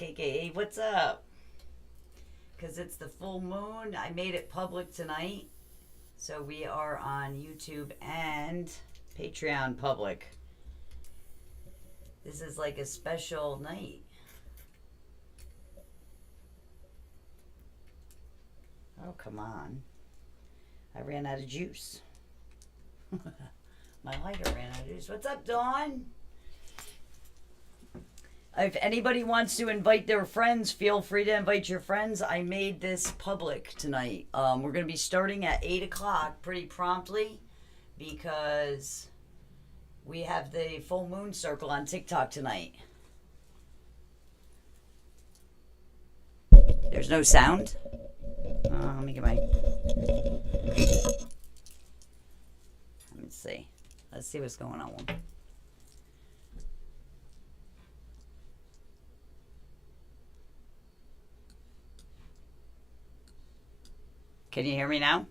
KKA, what's up? Because it's the full moon. I made it public tonight. So we are on YouTube and Patreon public. This is like a special night. Oh, come on. I ran out of juice. My lighter ran out of juice. What's up, Dawn? If anybody wants to invite their friends, feel free to invite your friends. I made this public tonight. We're going to be starting at 8 o'clock pretty promptly because we have the full moon circle on TikTok tonight. There's no sound? Let me get my... Let me see. Let's see what's going on. Can you hear me now?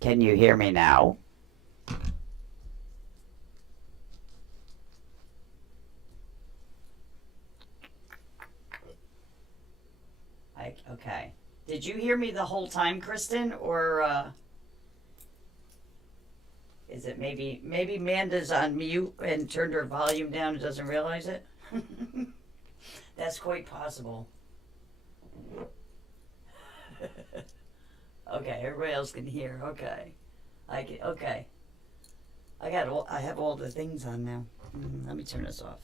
Can you hear me now? Okay. Did you hear me the whole time, Kristen? Or is it maybe Manda's on mute and turned her volume down and doesn't realize it? That's quite possible. Okay, everybody else can hear. Okay. Okay. I have all the things on now. Let me turn this off.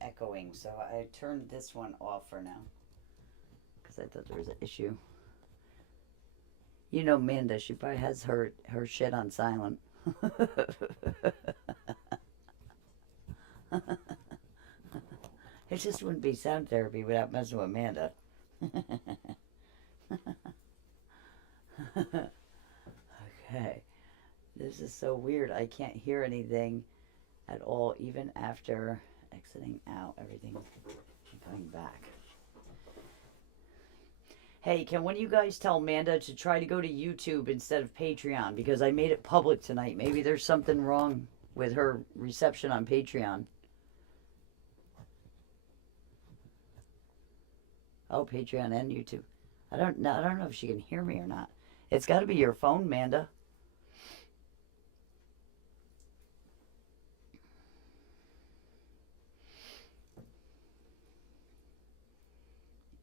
Echoing, so I turned this one off for now because I thought there was an issue. You know, Amanda, she probably has her shit on silent. It just wouldn't be sound therapy without messing with Amanda. Okay, this is so weird. I can't hear anything at all, even after exiting out everything and coming back. Hey, can one of you guys tell Amanda to try to go to YouTube instead of Patreon, because I made it public tonight. Maybe there's something wrong with her reception on Patreon. Oh, Patreon and YouTube. I don't know if she can hear me or not. It's got to be your phone, Amanda.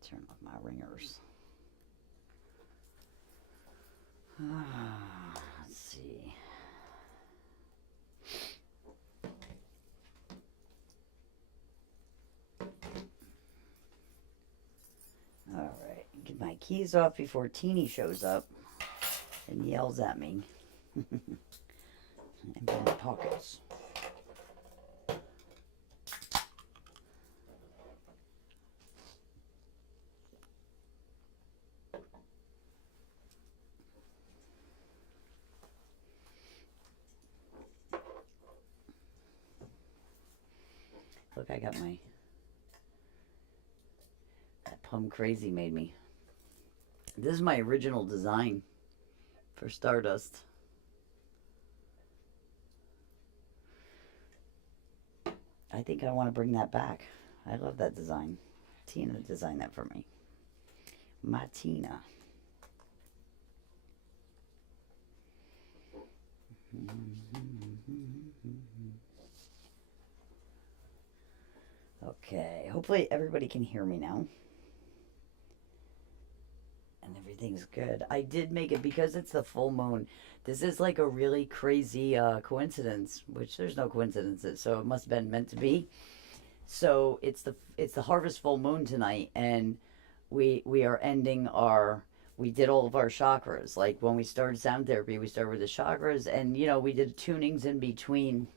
Turn off my ringers. Let's see. All right, get my keys off before Teeny shows up and yells at me. And in the pockets. Look, I got my... That Plum Crazy made me. This is my original design for Stardust. I think I want to bring that back. I love that design. Tina designed that for me. My Tina. Okay, hopefully everybody can hear me now. And everything's good. I did make it because it's the full moon. This is like a really crazy coincidence, which there's no coincidences, so it must have been meant to be. So it's the harvest full moon tonight, and we are ending our we did all of our chakras. Like when we started sound therapy, we started with the chakras, and we did tunings in between.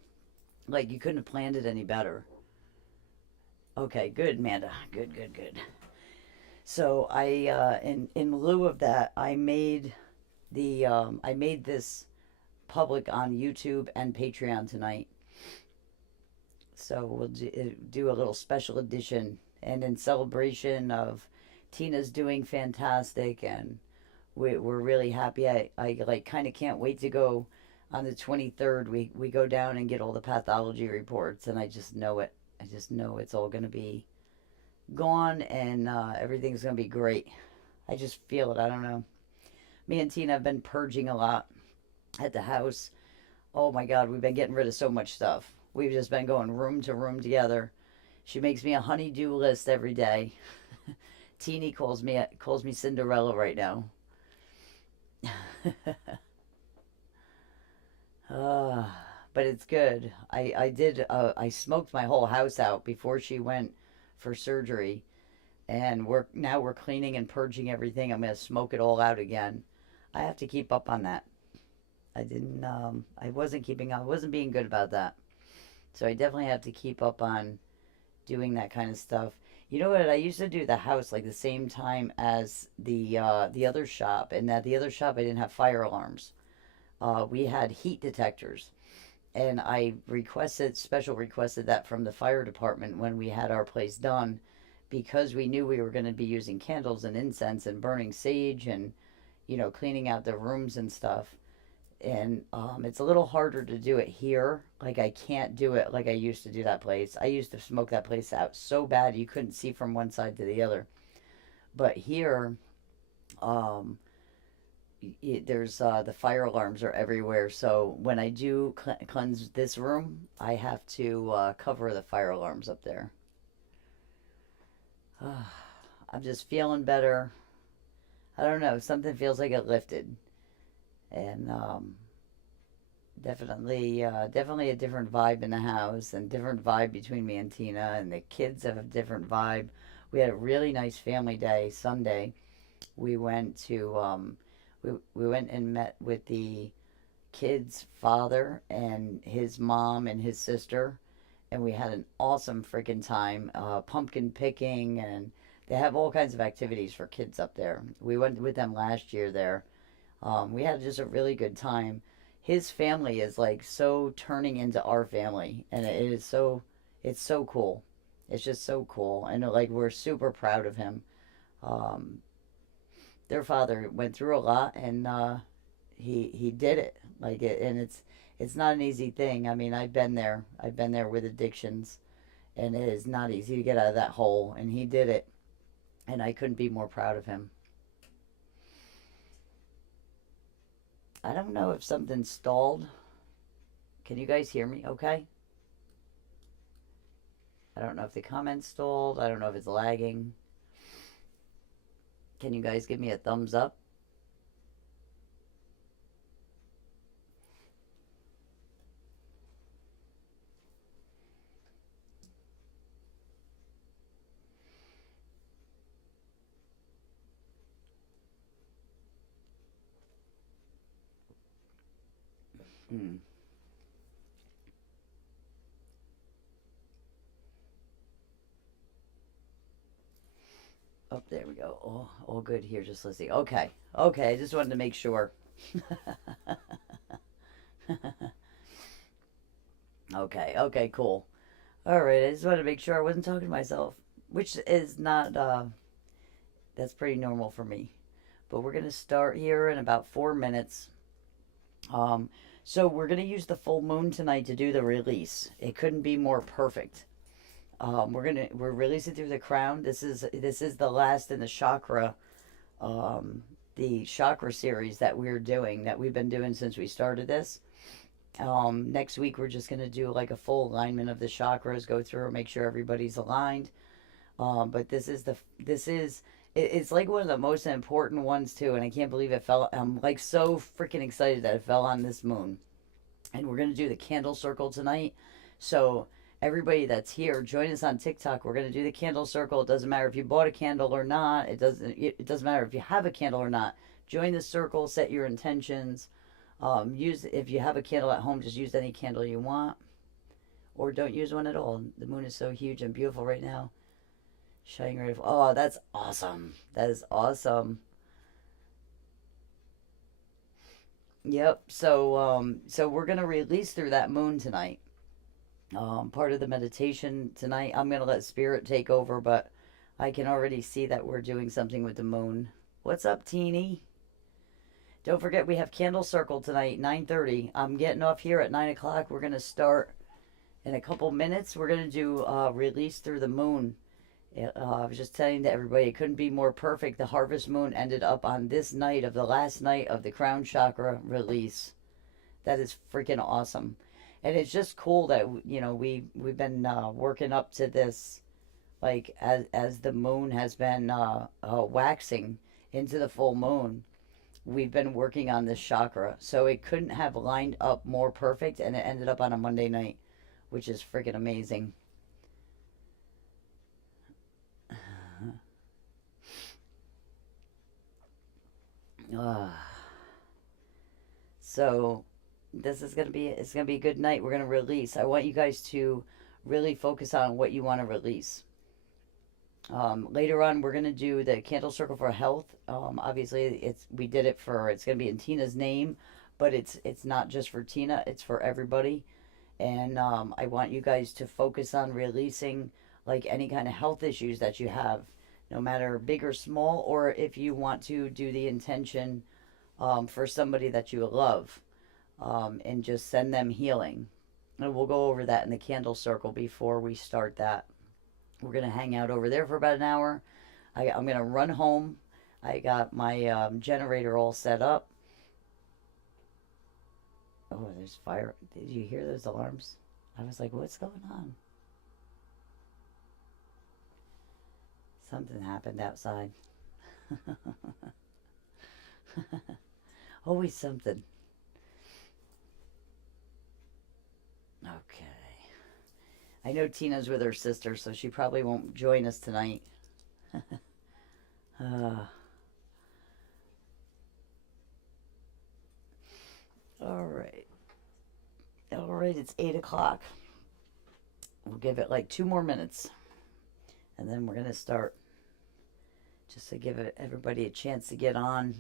Like you couldn't have planned it any better. Okay, good, Amanda. Good, good, good. So in lieu of that, I made this public on YouTube and Patreon tonight. So we'll do a little special edition, and in celebration of Tina's doing fantastic, and we're really happy. I like kind of can't wait to go on the 23rd. We go down and get all the pathology reports, and I just know it. I just know it's all going to be gone, and everything's going to be great. I just feel it. I don't know. Me and Tina have been purging a lot at the house. Oh my God, we've been getting rid of so much stuff. We've just been going room to room together. She makes me a honey-do list every day. Teeny calls me Cinderella right now. uh, but it's good. I smoked my whole house out before she went for surgery, and we're cleaning and purging everything. I'm gonna smoke it all out again. I have to keep up on that. I wasn't keeping up. I wasn't being good about that. So I definitely have to keep up on doing that kind of stuff. You know what? I used to do the house like the same time as the other shop, and at the other shop I didn't have fire alarms. We had heat detectors, and I special requested that from the fire department when we had our place done, because we knew we were going to be using candles and incense and burning sage and cleaning out the rooms and stuff. And it's a little harder to do it here. Like I can't do it like I used to do that place. I used to smoke that place out so bad you couldn't see from one side to the other. But here, um, there's the fire alarms are everywhere. So when I do cleanse this room, I have to cover the fire alarms up there. I'm just feeling better. I don't know. Something feels like it lifted, and definitely a different vibe in the house, and different vibe between me and Tina, and the kids have a different vibe. We had a really nice family day Sunday. We went to we went and met with the kid's father and his mom and his sister, and we had an awesome freaking time, pumpkin picking, and they have all kinds of activities for kids up there. We went with them last year there. We had just a really good time. His family is like so turning into our family, and it's so cool. It's just so cool, and like we're super proud of him. Um, their father went through a lot, and he did it. And it's not an easy thing. I mean, I've been there. I've been there with addictions, and it is not easy to get out of that hole. And he did it, and I couldn't be more proud of him. I don't know if something stalled. Can you guys hear me? Okay. I don't know if the comments stalled. I don't know if it's lagging. Can you guys give me a thumbs up? Hmm. Oh, there we go. All good here. Just listening. Okay. Okay. I just wanted to make sure. Okay. Okay. Cool. All right. I just wanted to make sure I wasn't talking to myself, which is not. That's pretty normal for me. But we're gonna start here in about 4 minutes. Um, so we're gonna use the full moon tonight to do the release. It couldn't be more perfect. We're releasing through the crown. This is the last in um, the chakra series that we've been doing since we started this. Next week we're just gonna do like a full alignment of the chakras, go through and make sure everybody's aligned. But it's like one of the most important ones too, and I can't believe it fell. I'm like so freaking excited that it fell on this moon. And we're gonna do the candle circle tonight. So everybody that's here, join us on TikTok. We're going to do the candle circle. It doesn't matter if you bought a candle or not. It doesn't matter if you have a candle or not. Join the circle, set your intentions. Use, if you have a candle at home, just use any candle you want, or don't use one at all. The moon is so huge and beautiful right now. Shining right. Oh, that's awesome. That is awesome. Yep. So we're gonna release through that moon tonight. Part of the meditation tonight. I'm gonna let spirit take over, but I can already see that we're doing something with the moon. What's up, Teeny? Don't forget we have candle circle tonight, 9:30. I'm getting off here at 9 o'clock. We're gonna start in a couple minutes. We're gonna do release through the moon. I was just telling to everybody, it couldn't be more perfect. The harvest moon ended up on this night of the last night of the crown chakra release. That is freaking awesome. And it's just cool that, we've been working up to this, like, as the moon has been waxing into the full moon. We've been working on this chakra, so it couldn't have lined up more perfect, and it ended up on a Monday night, which is freaking amazing. So this is gonna be a good night. We're gonna release. I want you guys to really focus on what you want to release. Later on, we're gonna do the candle circle for health. Obviously, it's gonna be in Tina's name, but it's not just for Tina. It's for everybody. And I want you guys to focus on releasing, like, any kind of health issues that you have, no matter big or small, or if you want to do the intention for somebody that you love, and just send them healing. And we'll go over that in the candle circle before we start that. We're going to hang out over there for about an hour. I'm going to run home. I got my generator all set up. Oh, there's fire. Did you hear those alarms? I was like, what's going on? Something happened outside. Always something. Okay. I know Tina's with her sister, so she probably won't join us tonight. uh, all right. All right, it's 8 o'clock. We'll give it like 2 more minutes, and then we're going to start, just to give everybody a chance to get on.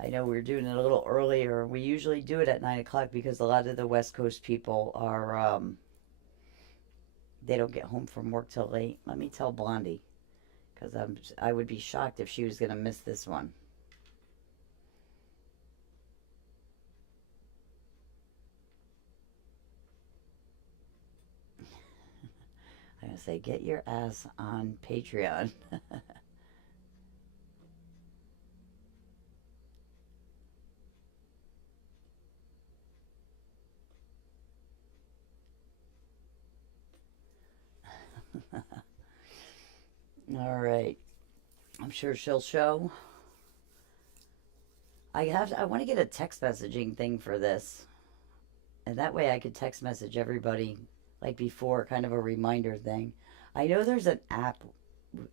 I know we're doing it a little earlier. We usually do it at 9 o'clock because a lot of the West Coast people are, they don't get home from work till late. Let me tell Blondie, because I would be shocked if she was going to miss this one. I'm going to say, get your ass on Patreon. All right. I'm sure she'll show. I want to get a text messaging thing for this. And that way I could text message everybody, like before, kind of a reminder thing. I know there's an app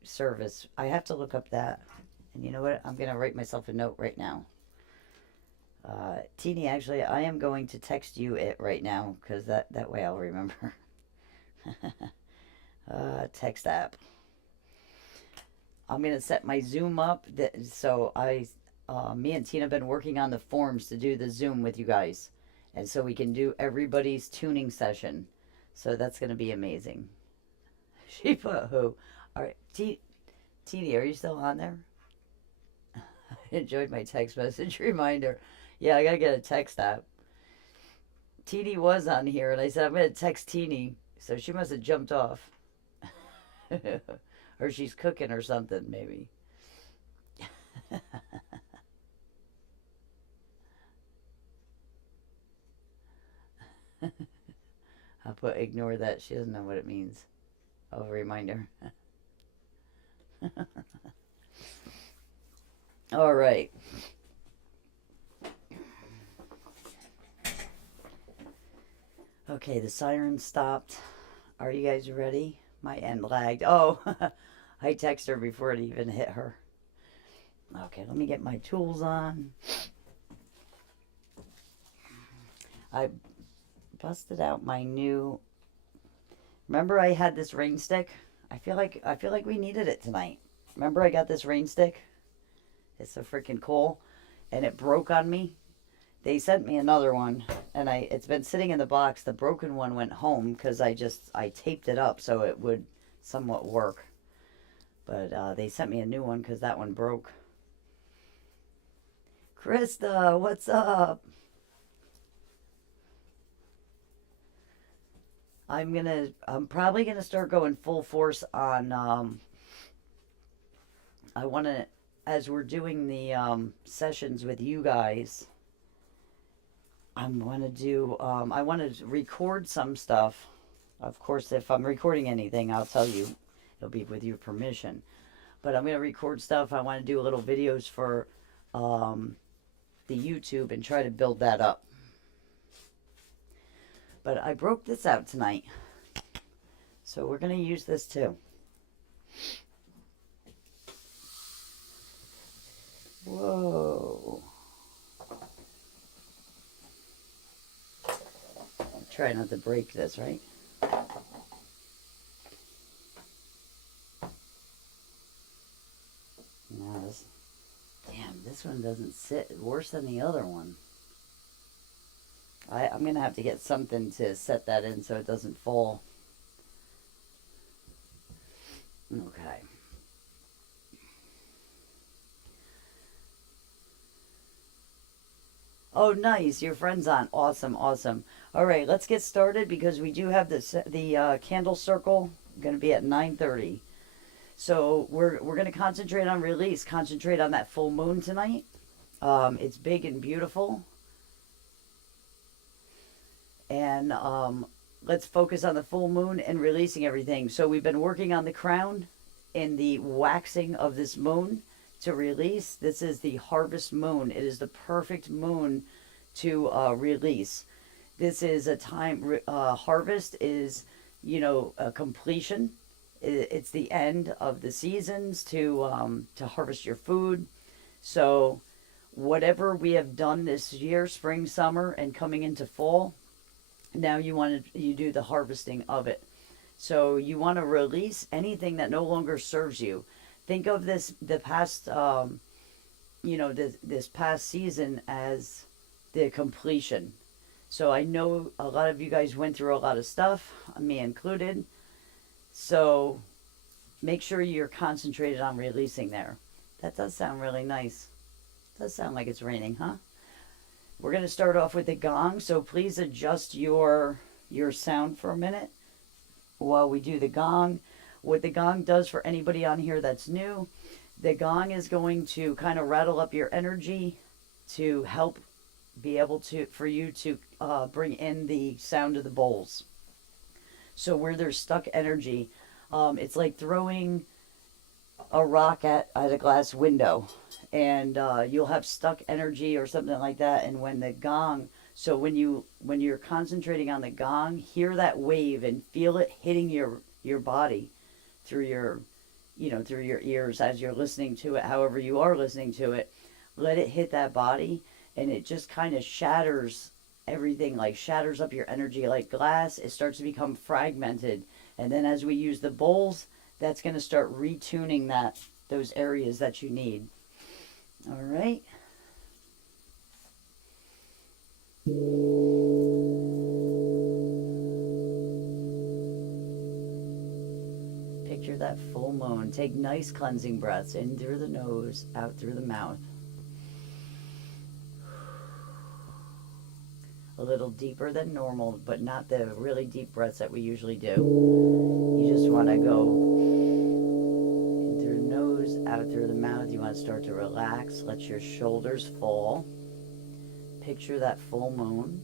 service. I have to look up that. And you know what? I'm going to write myself a note right now. Teeny, actually, I am going to text you it right now, because that way I'll remember. Text app. I'm going to set my Zoom up. So me and Tina have been working on the forms to do the Zoom with you guys. And so we can do everybody's tuning session. So that's going to be amazing. She put who? All right. Teeny, are you still on there? I enjoyed my text message reminder. Yeah, I got to get a text app. Teeny was on here, and I said, I'm going to text Teeny. So she must have jumped off. Or she's cooking or something, maybe. I'll put ignore that. She doesn't know what it means. Oh, reminder. All right. Okay, the siren stopped. Are you guys ready? My end lagged. Oh, I texted her before it even hit her. Okay, let me get my tools on. I busted out my new. Remember, I had this rain stick. I feel like we needed it tonight. Remember, I got this rain stick. It's so freaking cool, and it broke on me. They sent me another one, and it's been sitting in the box. The broken one went home because I taped it up so it would somewhat work. But they sent me a new one because that one broke. Krista, what's up? I'm probably gonna start going full force on. I want to, as we're doing the sessions with you guys. I want to record some stuff. Of course, if I'm recording anything, I'll tell you. It'll be with your permission. But I'm going to record stuff. I want to do little videos for the YouTube and try to build that up. But I broke this out tonight. So we're going to use this too. Whoa. Try not to break this, right? Now this one doesn't sit worse than the other one. I'm going to have to get something to set that in so it doesn't fall. Okay. Oh, nice. Your friend's on. Awesome, awesome. All right, let's get started because we do have the candle circle going to be at 9:30. So we're going to concentrate on release, concentrate on that full moon tonight. It's big and beautiful. And let's focus on the full moon and releasing everything. So we've been working on the crown and the waxing of this moon to release. This is the harvest moon. It is the perfect moon to release. This is a time, harvest is, a completion. It's the end of the seasons to harvest your food. So whatever we have done this year, spring, summer, and coming into fall, now you do the harvesting of it. So you want to release anything that no longer serves you. Think of this past this past season as the completion. So I know a lot of you guys went through a lot of stuff, me included. So make sure you're concentrated on releasing there. That does sound really nice. Does sound like it's raining, huh? We're going to start off with the gong, so please adjust your sound for a minute while we do the gong. What the gong does for anybody on here that's new, the gong is going to kind of rattle up your energy to help be able for you to bring in the sound of the bowls. So where there's stuck energy, it's like throwing a rock at a glass window, and you'll have stuck energy or something like that. And when the gong, so when you're concentrating on the gong, hear that wave and feel it hitting your body through your ears as you're listening to it, however you are listening to it. Let it hit that body, and it just kind of shatters everything, like shatters up your energy like glass. It starts to become fragmented, and then as we use the bowls, that's going to start retuning those areas that you need. All right. Picture that full moon. Take nice cleansing breaths in through the nose, out through the mouth. A little deeper than normal, but not the really deep breaths that we usually do. You just want to go in through the nose, out through the mouth. You want to start to relax. Let your shoulders fall. Picture that full moon.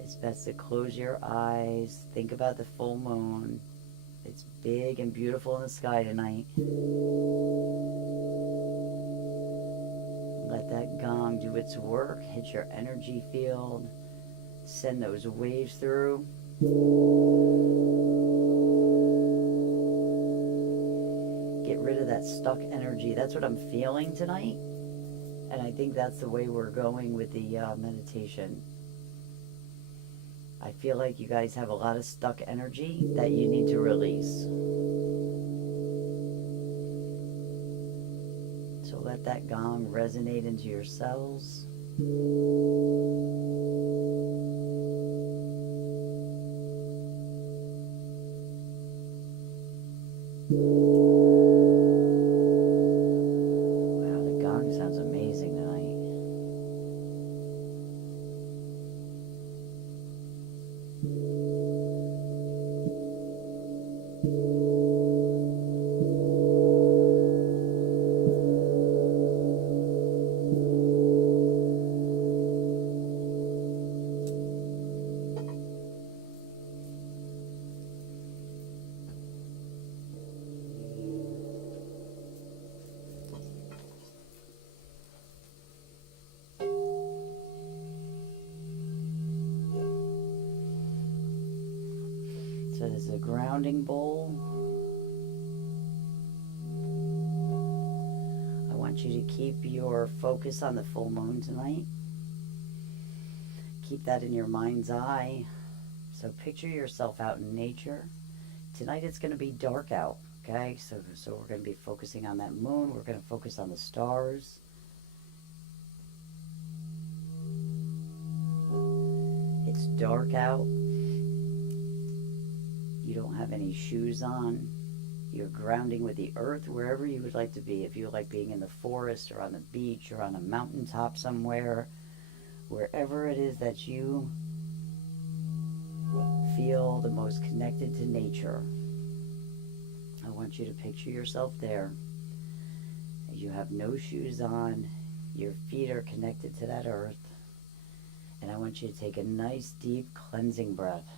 It's best to close your eyes. Think about the full moon. It's big and beautiful in the sky tonight. Let that gong do its work, hit your energy field, send those waves through. Get rid of that stuck energy. That's what I'm feeling tonight. And I think that's the way we're going with the meditation. I feel like you guys have a lot of stuck energy that you need to release. So let that gong resonate into your cells. Wow, the gong sounds amazing tonight. So this is a grounding bowl. I want you to keep your focus on the full moon tonight. Keep that in your mind's eye. So picture yourself out in nature. Tonight it's going to be dark out, okay? So we're going to be focusing on that moon. We're going to focus on the stars. It's dark out. You don't have any shoes on. You're grounding with the earth wherever you would like to be. If you like being in the forest or on the beach or on a mountaintop somewhere, wherever it is that you feel the most connected to nature, I want you to picture yourself there. You have no shoes on. Your feet are connected to that earth. And I want you to take a nice deep cleansing breath.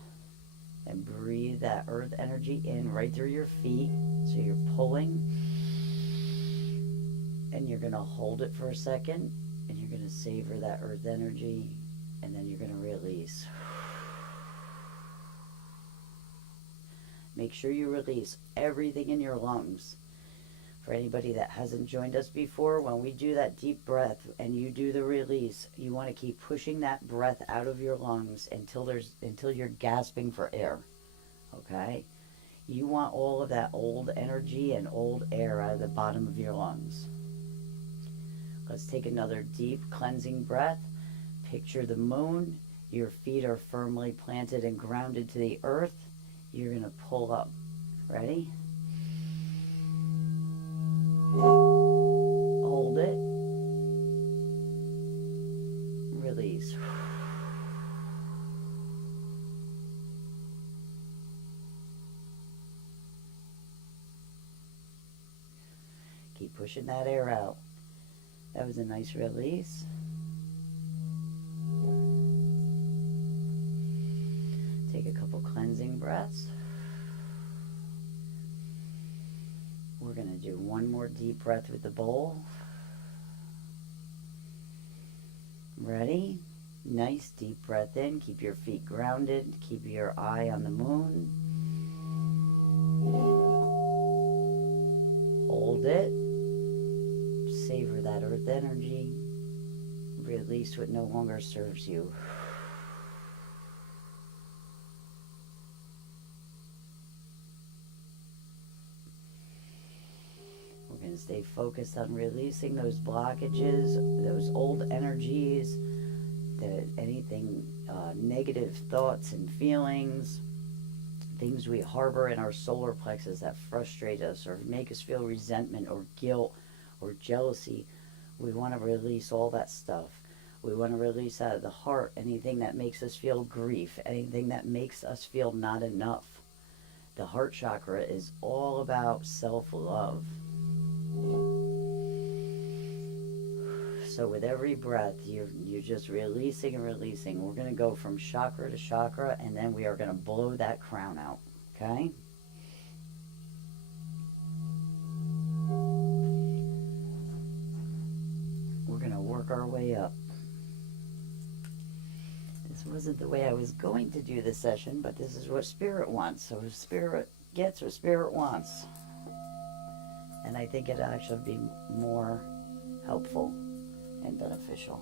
And breathe that earth energy in right through your feet. So you're pulling. And you're going to hold it for a second. And you're going to savor that earth energy. And then you're going to release. Make sure you release everything in your lungs. For anybody that hasn't joined us before, when we do that deep breath and you do the release, you want to keep pushing that breath out of your lungs until you're gasping for air. Okay? You want all of that old energy and old air out of the bottom of your lungs. Let's take another deep cleansing breath. Picture the moon. Your feet are firmly planted and grounded to the earth. You're going to pull up. Ready? Hold it. Release. Keep pushing that air out. That was a nice release. Take a couple cleansing breaths. We're going to do one more deep breath with the bowl. Ready? Nice deep breath in. Keep your feet grounded. Keep your eye on the moon. Hold it. Savor that earth energy. Release what no longer serves you. We're going to stay focused on releasing those blockages, those old energies, anything negative thoughts and feelings, things we harbor in our solar plexus that frustrate us or make us feel resentment or guilt or jealousy. We want to release all that stuff. We want to release out of the heart anything that makes us feel grief, anything that makes us feel not enough. The heart chakra is all about self-love. So with every breath, you're just releasing and releasing. We're going to go from chakra to chakra, and then we are going to blow that crown out, okay? We're going to work work our way up. This wasn't the way I was going to do the session, but this is what Spirit wants. So Spirit gets what Spirit wants. And I think it'd actually be more helpful and beneficial.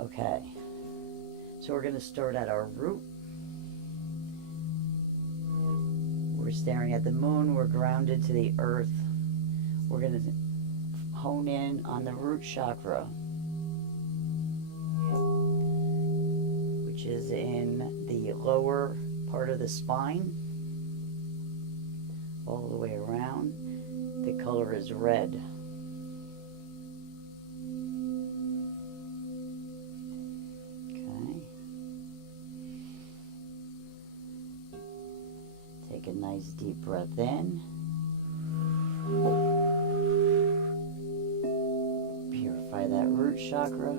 Okay. So we're going to start at our root. We're staring at the moon. We're grounded to the earth. We're going to hone in on the root chakra, which is in the lower part of the spine, all the way around. The color is red. Take a nice deep breath in. Purify that root chakra.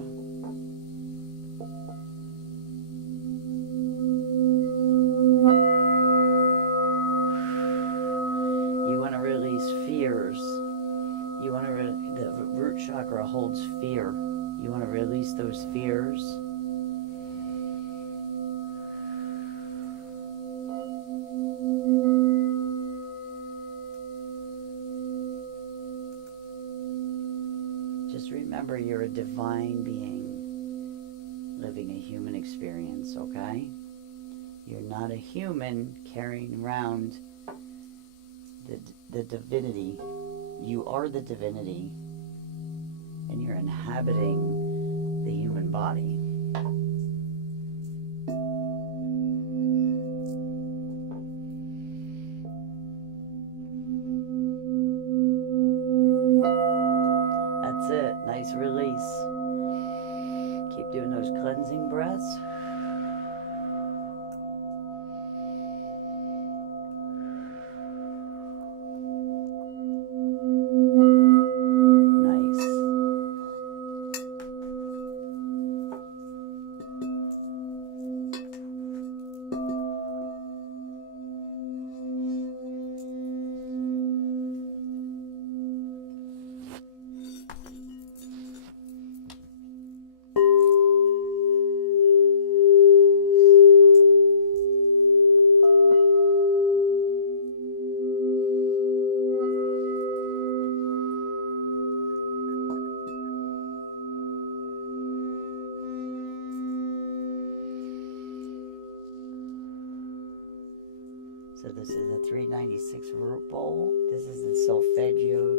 You want to release fears. You want to the root chakra holds fear. You want to release those fears. Just remember, you're a divine being living a human experience, okay? You're not a human carrying around the divinity. You are the divinity, and you're inhabiting the human body. That's it. Nice release. Keep doing those cleansing breaths. So this is a 396 root bowl. This is the solfeggio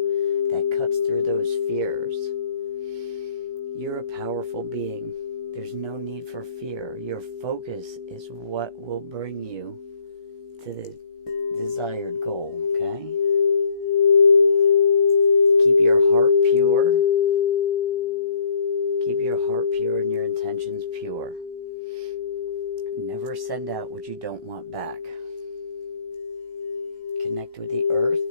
that cuts through those fears. You're a powerful being. There's no need for fear. Your focus is what will bring you to the desired goal, okay? Keep your heart pure. Keep your heart pure and your intentions pure. Never send out what you don't want back. Connect with the earth.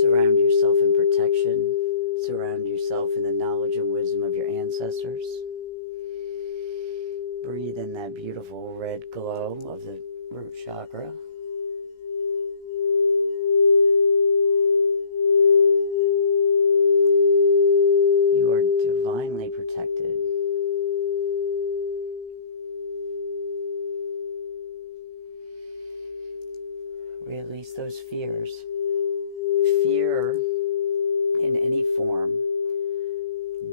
Surround yourself in protection. Surround yourself in the knowledge and wisdom of your ancestors. Breathe in that beautiful red glow of the root chakra. You are divinely protected. Release those fears. Fear in any form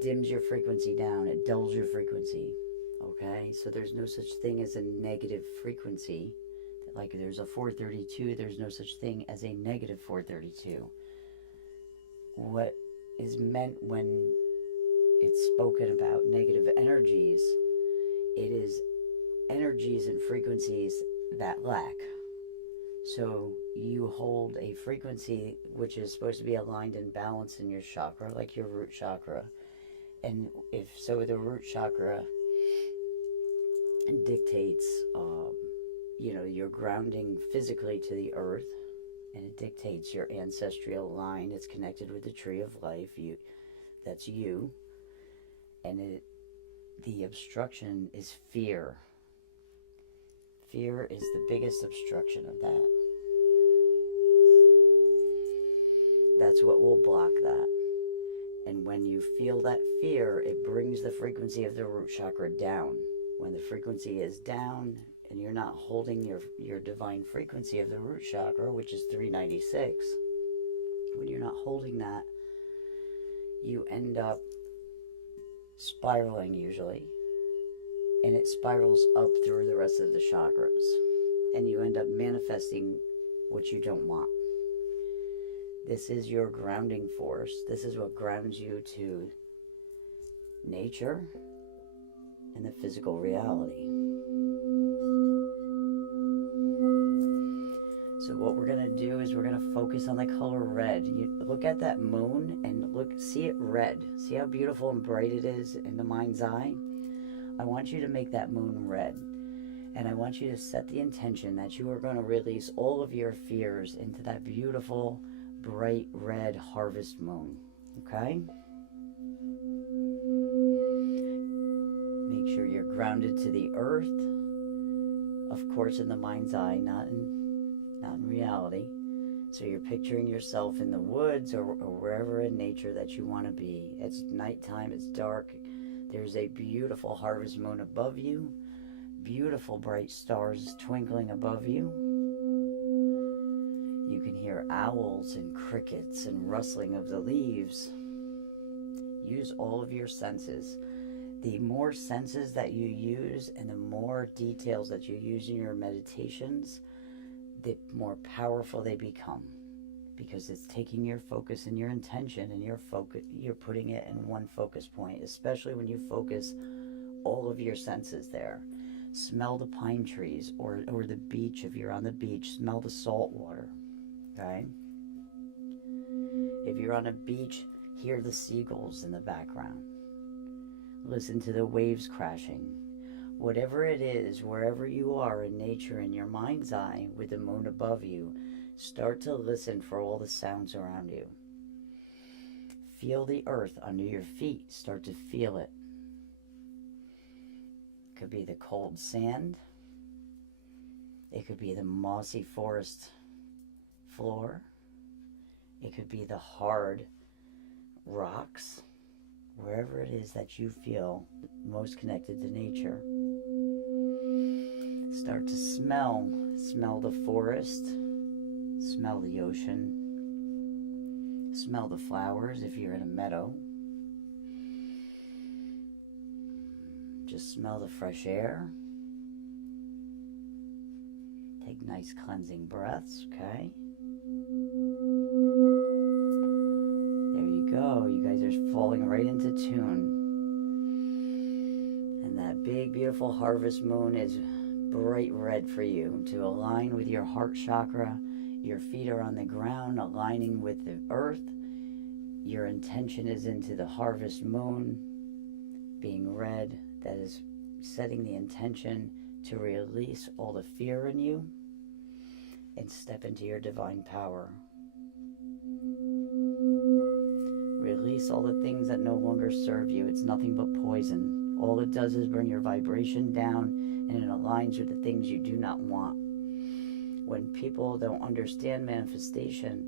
dims your frequency down. It dulls your frequency. Okay? So there's no such thing as a negative frequency. Like there's a 432, there's no such thing as a negative 432. What is meant when it's spoken about negative energies, it is energies and frequencies that lack. So you hold a frequency which is supposed to be aligned and balanced in your chakra, like your root chakra. And if so, the root chakra dictates, your grounding physically to the earth, and it dictates your ancestral line. It's connected with the tree of life. That's you. And the obstruction is fear. Fear is the biggest obstruction of that. That's what will block that. And when you feel that fear, it brings the frequency of the root chakra down. When the frequency is down and you're not holding your divine frequency of the root chakra, which is 396, when you're not holding that, you end up spiraling usually. And it spirals up through the rest of the chakras. And you end up manifesting what you don't want. This is your grounding force. This is what grounds you to nature and the physical reality. So what we're going to do is we're going to focus on the color red. You look at that moon and see it red. See how beautiful and bright it is in the mind's eye? I want you to make that moon red. And I want you to set the intention that you are going to release all of your fears into that beautiful, bright red harvest moon. Okay? Make sure you're grounded to the earth. Of course, in the mind's eye, not in reality. So you're picturing yourself in the woods or wherever in nature that you want to be. It's nighttime, it's dark. There's a beautiful harvest moon above you. Beautiful bright stars twinkling above you. You can hear owls and crickets and rustling of the leaves. Use all of your senses. The more senses that you use and the more details that you use in your meditations, the more powerful they become, because it's taking your focus and your intention and you're putting it in one focus point, especially when you focus all of your senses there. Smell the pine trees or the beach. If you're on the beach, smell the salt water. Okay? If you're on a beach, hear the seagulls in the background. Listen to the waves crashing. Whatever it is, wherever you are in nature, in your mind's eye, with the moon above you, start to listen for all the sounds around you. Feel the earth under your feet. Start to feel it. It could be the cold sand. It could be the mossy forest floor. It could be the hard rocks. Wherever it is that you feel most connected to nature. Start to smell. Smell the forest. Smell the ocean. Smell the flowers if you're in a meadow. Just smell the fresh air. Take nice cleansing breaths, okay? Go. You guys are falling right into tune. And that big, beautiful harvest moon is bright red for you to align with your heart chakra. Your feet are on the ground, aligning with the earth. Your intention is into the harvest moon, being red. That is setting the intention to release all the fear in you and step into your divine power. Release all the things that no longer serve you. It's nothing but poison. All it does is bring your vibration down, and it aligns with the things you do not want. When people don't understand manifestation,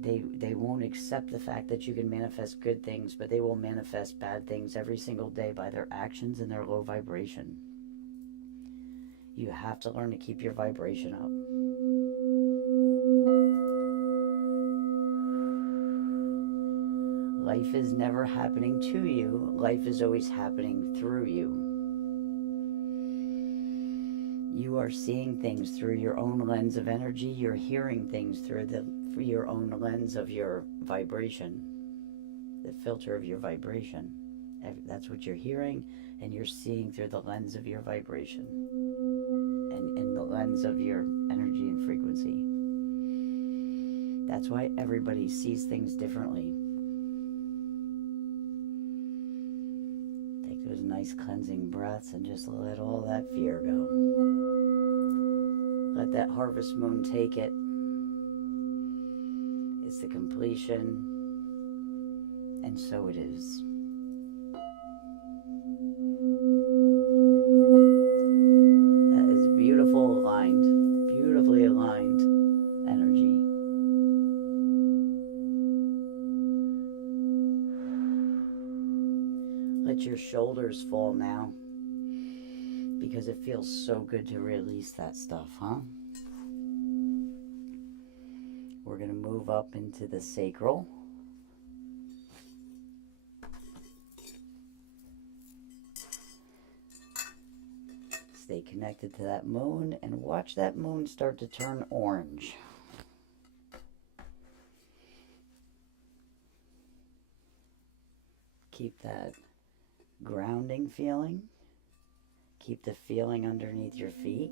they won't accept the fact that you can manifest good things, but they will manifest bad things every single day by their actions and their low vibration. You have to learn to keep your vibration up. Life is never happening to you. Life is always happening through you. You are seeing things through your own lens of energy. You're hearing things through your own lens of your vibration, the filter of your vibration. That's what you're hearing, and you're seeing through the lens of your vibration and the lens of your energy and frequency. That's why everybody sees things differently. Take those nice cleansing breaths and just let all that fear go. Let that harvest moon take it. It's the completion, and so it is. That is beautifully aligned energy. let your shoulders fall now, because it feels so good to release that stuff, huh? We're going to move up into the sacral. Stay connected to that moon and watch that moon start to turn orange. Keep that grounding feeling. Keep the feeling underneath your feet.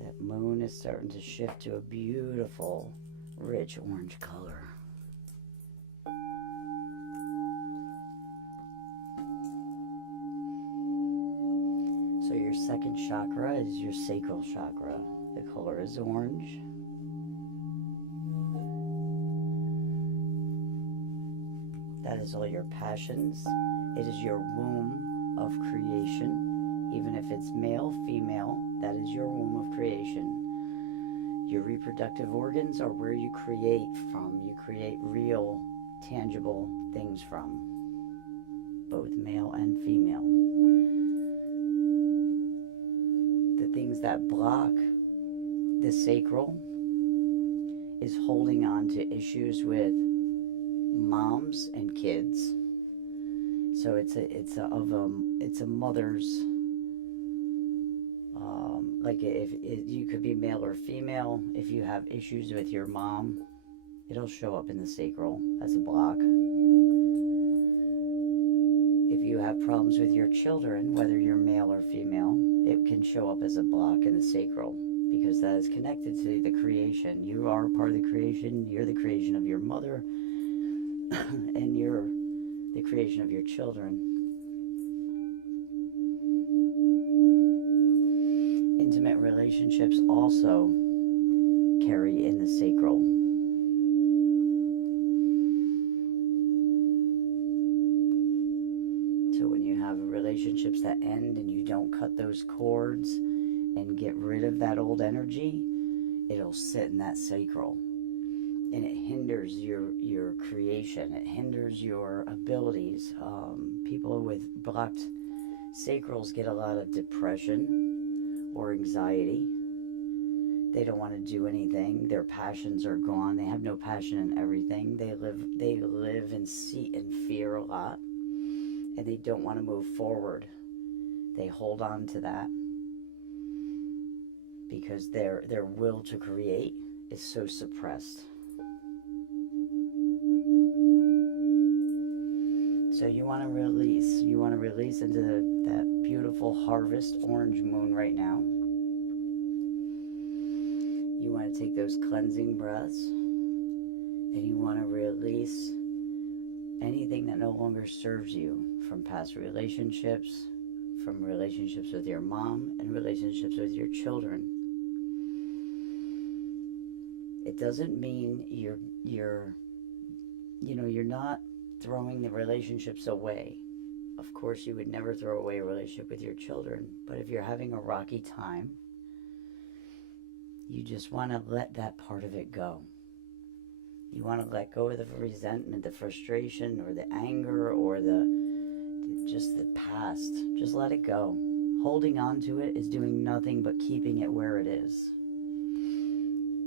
That moon is starting to shift to a beautiful, rich orange color. So your second chakra is your sacral chakra. The color is orange. That is all your passions. It is your womb of creation. Even if it's male, female, that is your womb of creation. Your reproductive organs are where you create from. You create real, tangible things from, both male and female. The things that block the sacral is holding on to issues with moms and kids. So it's a mother's, like if you could be male or female. If you have issues with your mom, it'll show up in the sacral as a block. If you have problems with your children, whether you're male or female, it can show up as a block in the sacral, because that is connected to the creation. You are part of the creation. You're the creation of your mother, and you're the creation of your children. Intimate relationships also carry in the sacral. So when you have relationships that end and you don't cut those cords and get rid of that old energy, it'll sit in that sacral. And it hinders your creation. It hinders your abilities. People with blocked sacrals get a lot of depression or anxiety. They don't want to do anything. Their passions are gone. They have no passion in everything. They live in fear a lot, and they don't want to move forward. They hold on to that because their will to create is so suppressed. So you want to release. You want to release into that beautiful harvest orange moon right now. You want to take those cleansing breaths, and you want to release anything that no longer serves you from past relationships, from relationships with your mom, and relationships with your children. It doesn't mean you're not throwing the relationships away. Of course, you would never throw away a relationship with your children, but if you're having a rocky time, you just want to let that part of it go. You want to let go of the resentment, the frustration, or the anger, or just the past. Just let it go. Holding on to it is doing nothing but keeping it where it is.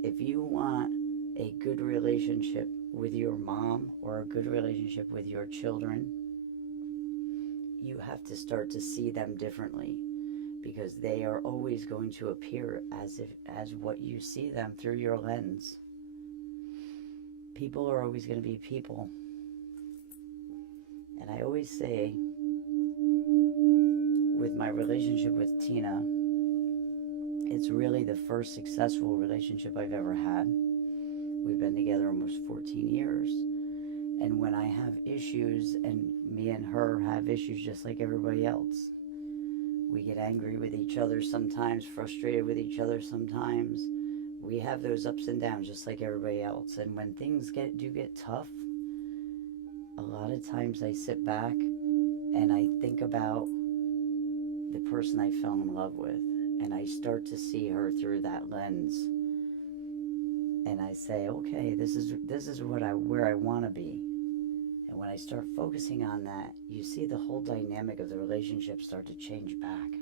If you want a good relationship with your mom or a good relationship with your children, you have to start to see them differently, because they are always going to appear as what you see them through your lens. People are always going to be people. And I always say, with my relationship with Tina, it's really the first successful relationship I've ever had. We've been together almost 14 years. And when I have issues, and me and her have issues just like everybody else, we get angry with each other sometimes, frustrated with each other sometimes, We have those ups and downs just like everybody else. And when things do get tough, a lot of times I sit back and I think about the person I fell in love with, and I start to see her through that lens. And I say, okay, this is where I want to be. And when I start focusing on that, you see the whole dynamic of the relationship start to change back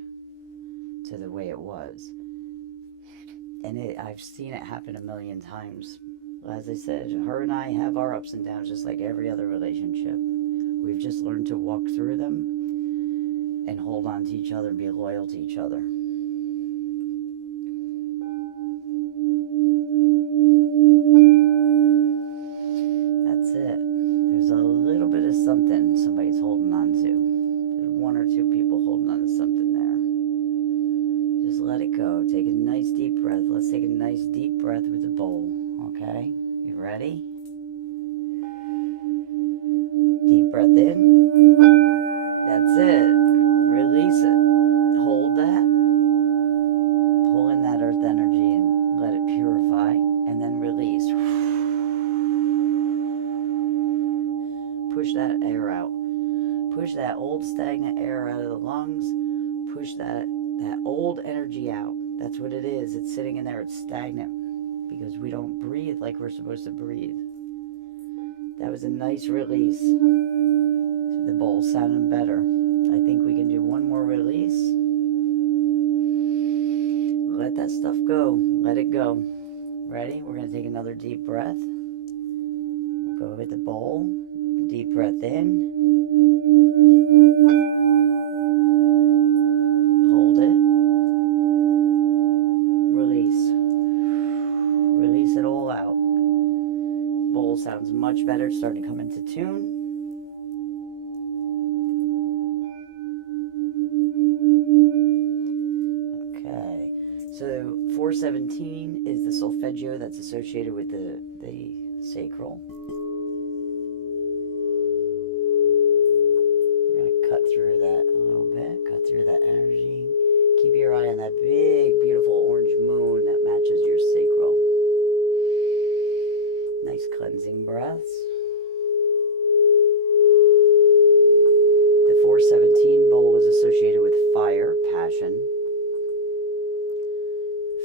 to the way it was. And I've seen it happen a million times. As I said, her and I have our ups and downs just like every other relationship. We've just learned to walk through them and hold on to each other and be loyal to each other. That's it. There's a little bit of something somebody's holding on to. There's one or two people holding on to something there. Just let it go. Take a nice deep breath. Let's take a nice deep breath with the bowl. Okay? You ready? Deep breath in. That's it. Release it. Hold that. Pull in that earth energy and let it purify. And then release. Push that air out. Push that old stagnant air out of the lungs. Push that old energy out. That's what it is. It's sitting in there. It's stagnant because we don't breathe like we're supposed to breathe. That was a nice release. The bowl sounding better. I think we can do one more release. Let that stuff go. Let it go. Ready? We're going to take another deep breath. Go with the bowl. Deep breath in. Hold it. Release. Release it all out. Bowl sounds much better. It's starting to come into tune. Okay. So 417 is the solfeggio that's associated with the sacral. We're going to cut through that a little bit. Cut through that energy. Keep your eye on that big, beautiful orange moon that matches your sacral. Nice cleansing breaths. The 417 bowl is associated with fire, passion.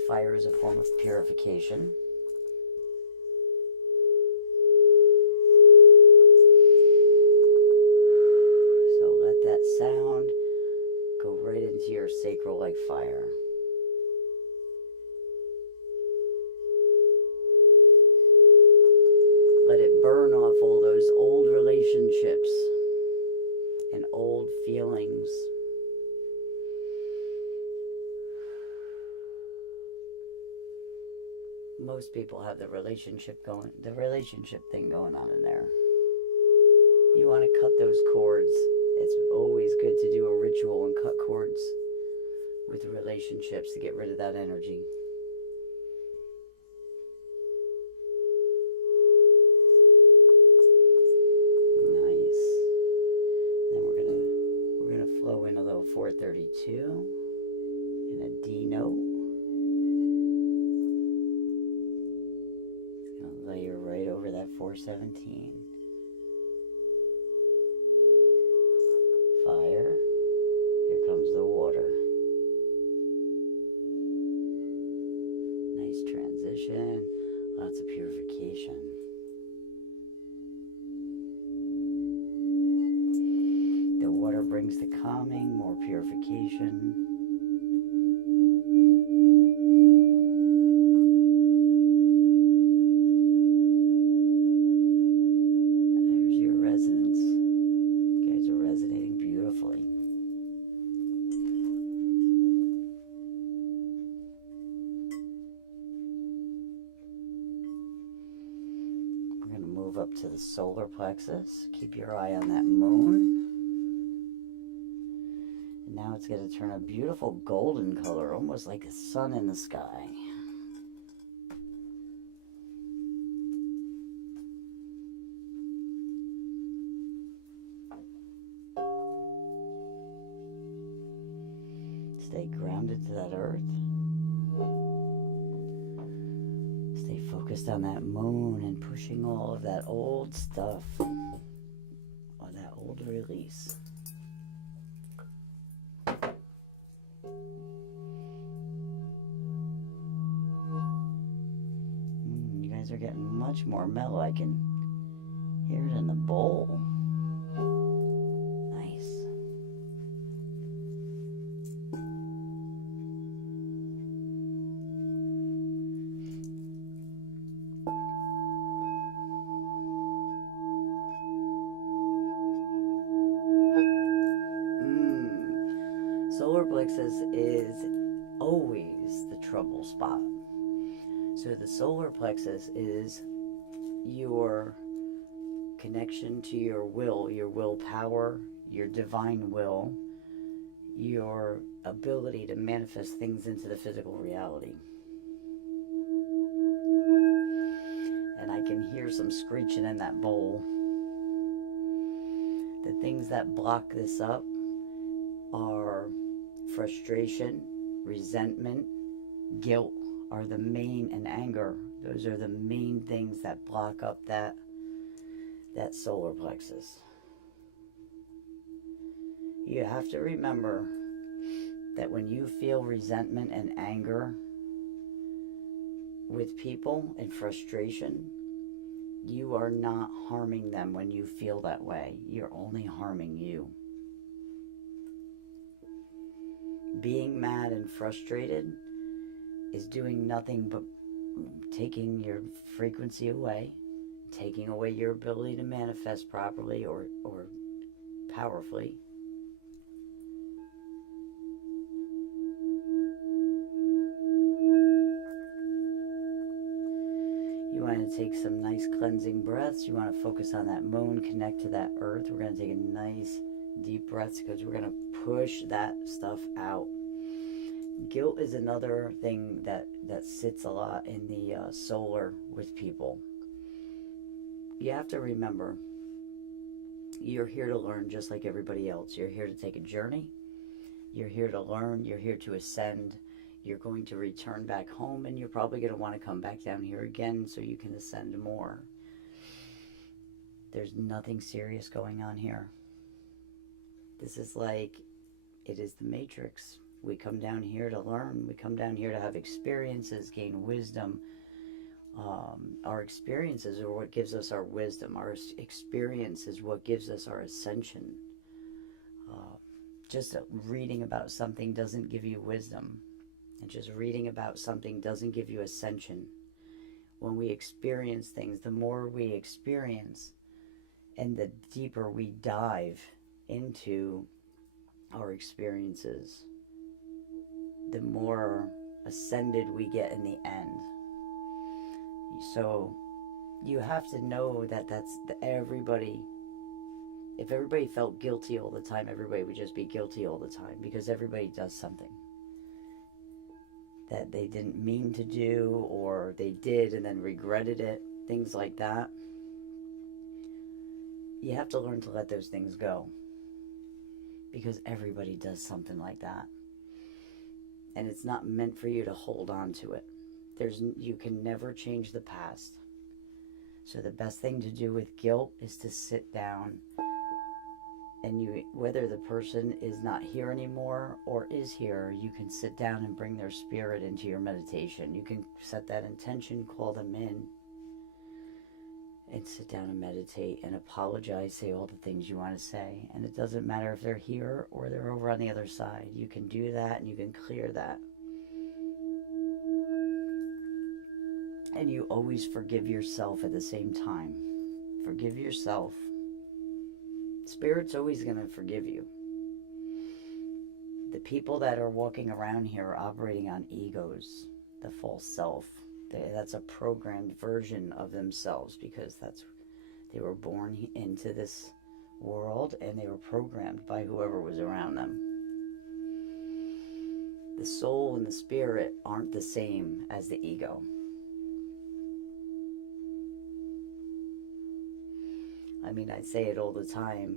Fire is a form of purification. So let that sound go right into your sacral like fire. Let it burn off all those old relationships and old feelings. Most people have the relationship thing going on in there. You want to cut those cords. It's always good to do a ritual and cut cords with relationships to get rid of that energy. Nice. Then we're gonna flow in a little 432 in a D note. It's gonna layer right over that 417. Fire. Here comes the water. Nice transition. Lots of purification. The water brings the calming, more purification. There's your resonance. You guys are resonating beautifully. We're going to move up to the solar plexus. Keep your eye on that moon. And now it's going to turn a beautiful golden color, almost like the sun in the sky. Stay grounded to that earth. Stay focused on that moon and pushing all of that old stuff, or that old release. You guys are getting much more mellow. I can hear it in the bowl. Nice. Solar plexus is always the trouble spot. So the solar plexus is your connection to your willpower, your divine will, your ability to manifest things into the physical reality. And I can hear some screeching in that bowl. The things that block this up are frustration, resentment, guilt are the main, and anger. Those are the main things that block up that solar plexus. You have to remember that when you feel resentment and anger with people and frustration, you are not harming them when you feel that way. You're only harming you. Being mad and frustrated is doing nothing but taking your frequency away, taking away your ability to manifest properly or powerfully. You want to take some nice cleansing breaths. You want to focus on that moon, connect to that earth. We're going to take a nice deep breaths because we're going to push that stuff out. Guilt is another thing that sits a lot in the solar with people. You have to remember, you're here to learn just like everybody else. You're here to take a journey. You're here to learn. You're here to ascend. You're going to return back home, and you're probably going to want to come back down here again so you can ascend more. There's nothing serious going on here. This is like, it is the Matrix. We come down here to learn. We come down here to have experiences, gain wisdom. Our experiences are what gives us our wisdom. Our experience is what gives us our ascension. Just reading about something doesn't give you wisdom. And just reading about something doesn't give you ascension. When we experience things, the more we experience and the deeper we dive into our experiences, the more ascended we get in the end. So you have to know that that's everybody. If everybody felt guilty all the time, everybody would just be guilty all the time, because everybody does something that they didn't mean to do, or they did and then regretted it, things like that. You have to learn to let those things go, because everybody does something like that. And it's not meant for you to hold on to it. You can never change the past. So the best thing to do with guilt is to sit down, and whether the person is not here anymore or is here, you can sit down and bring their spirit into your meditation. You can set that intention, call them in, and sit down and meditate and apologize, say all the things you want to say. And it doesn't matter if they're here or they're over on the other side. You can do that, and you can clear that. And you always forgive yourself at the same time. Forgive yourself. Spirit's always going to forgive you. The people that are walking around here are operating on egos, the false self. That's a programmed version of themselves, because they were born into this world and they were programmed by whoever was around them. The soul and the spirit aren't the same as the ego. I mean, I say it all the time.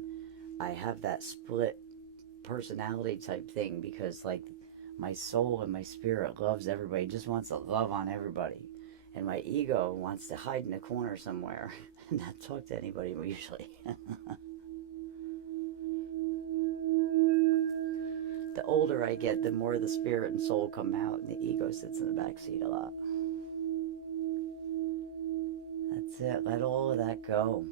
I have that split personality type thing, because like my soul and my spirit loves everybody, just wants to love on everybody. And my ego wants to hide in a corner somewhere and not talk to anybody usually. The older I get, the more the spirit and soul come out, and the ego sits in the back seat a lot. That's it. Let all of that go.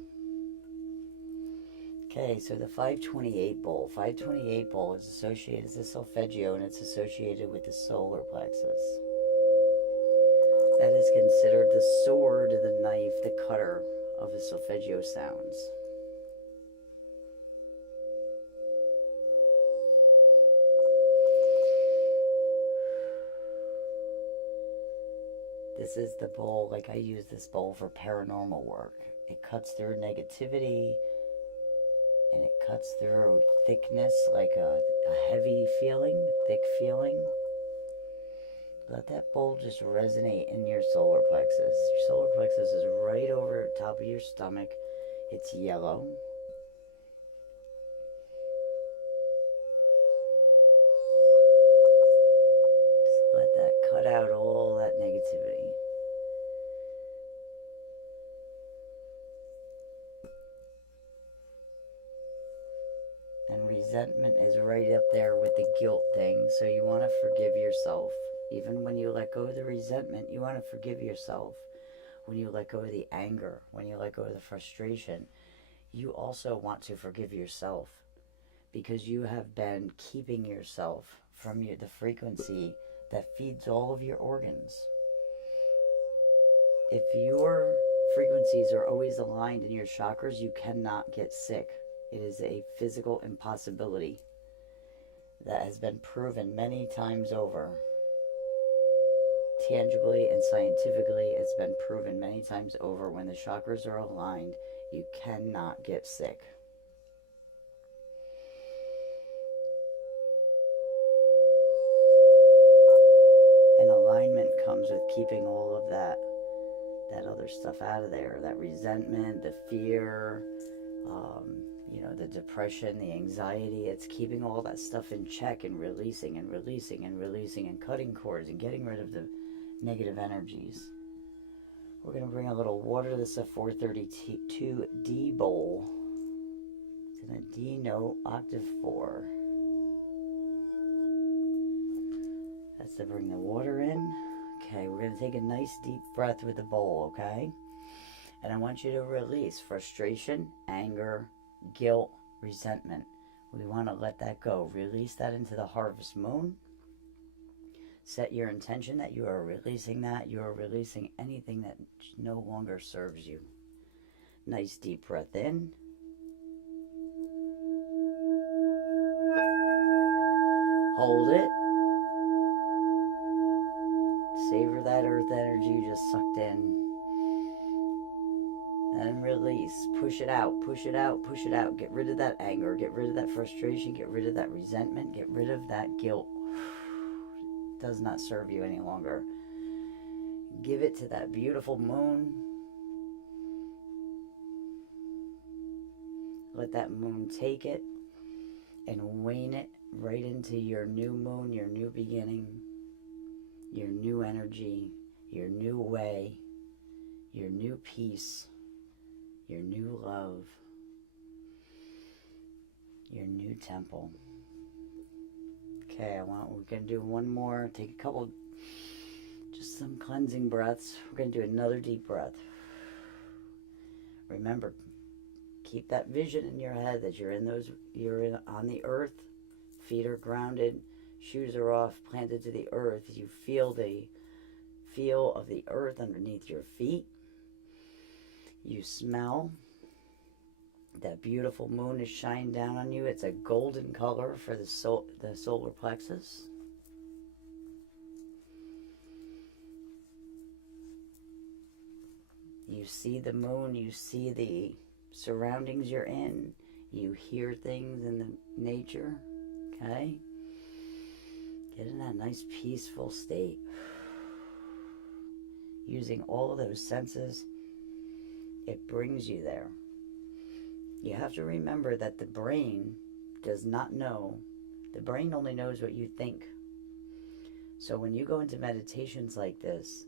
Okay, so the 528 bowl. 528 bowl is associated as the solfeggio, and it's associated with the solar plexus. That is considered the sword, the knife, the cutter of the solfeggio sounds. This is the bowl, like I use this bowl for paranormal work. It cuts through negativity, and it cuts through thickness, like a heavy feeling, thick feeling. Let that bowl just resonate in your solar plexus. Your solar plexus is right over top of your stomach. It's yellow. Just let that cut out all that negativity. And resentment is right up there with the guilt thing. So you want to forgive yourself. Even when you let go of the resentment, you want to forgive yourself. When you let go of the anger, when you let go of the frustration, you also want to forgive yourself, because you have been keeping yourself from the frequency that feeds all of your organs. If your frequencies are always aligned in your chakras, you cannot get sick. It is a physical impossibility that has been proven many times over. Tangibly and scientifically, it's been proven many times over. When the chakras are aligned, you cannot get sick. And alignment comes with keeping all of that other stuff out of there. That resentment, the fear, the depression, the anxiety. It's keeping all that stuff in check and releasing and releasing and releasing and cutting cords and getting rid of the negative energies. We're going to bring a little water. This is a 432 D bowl. It's in a D note, octave 4. That's to bring the water in. Okay, we're going to take a nice deep breath with the bowl, okay? And I want you to release frustration, anger, guilt, resentment. We want to let that go. Release that into the harvest moon. Set your intention that you are releasing that. You are releasing anything that no longer serves you. Nice deep breath in. Hold it. Savor that earth energy you just sucked in. And release. Push it out, push it out, push it out. Get rid of that anger. Get rid of that frustration. Get rid of that resentment. Get rid of that guilt. It does not serve you any longer. Give it to that beautiful moon. Let that moon take it and wane it right into your new moon, your new beginning, your new energy, your new way, your new peace, your new love, your new temple. Okay, we're going to do one more. Take a couple, just some cleansing breaths. We're going to do another deep breath. Remember, keep that vision in your head that you're on the earth. Feet are grounded, shoes are off, planted to the earth. You feel the feel of the earth underneath your feet. You smell that beautiful moon is shining down on you. It's a golden color for the solar plexus. You see the moon, you see the surroundings you're in, you hear things in the nature, okay? Get in that nice peaceful state. Using all of those senses, it brings you there. You have to remember that the brain does not know. The brain only knows what you think. So when you go into meditations like this,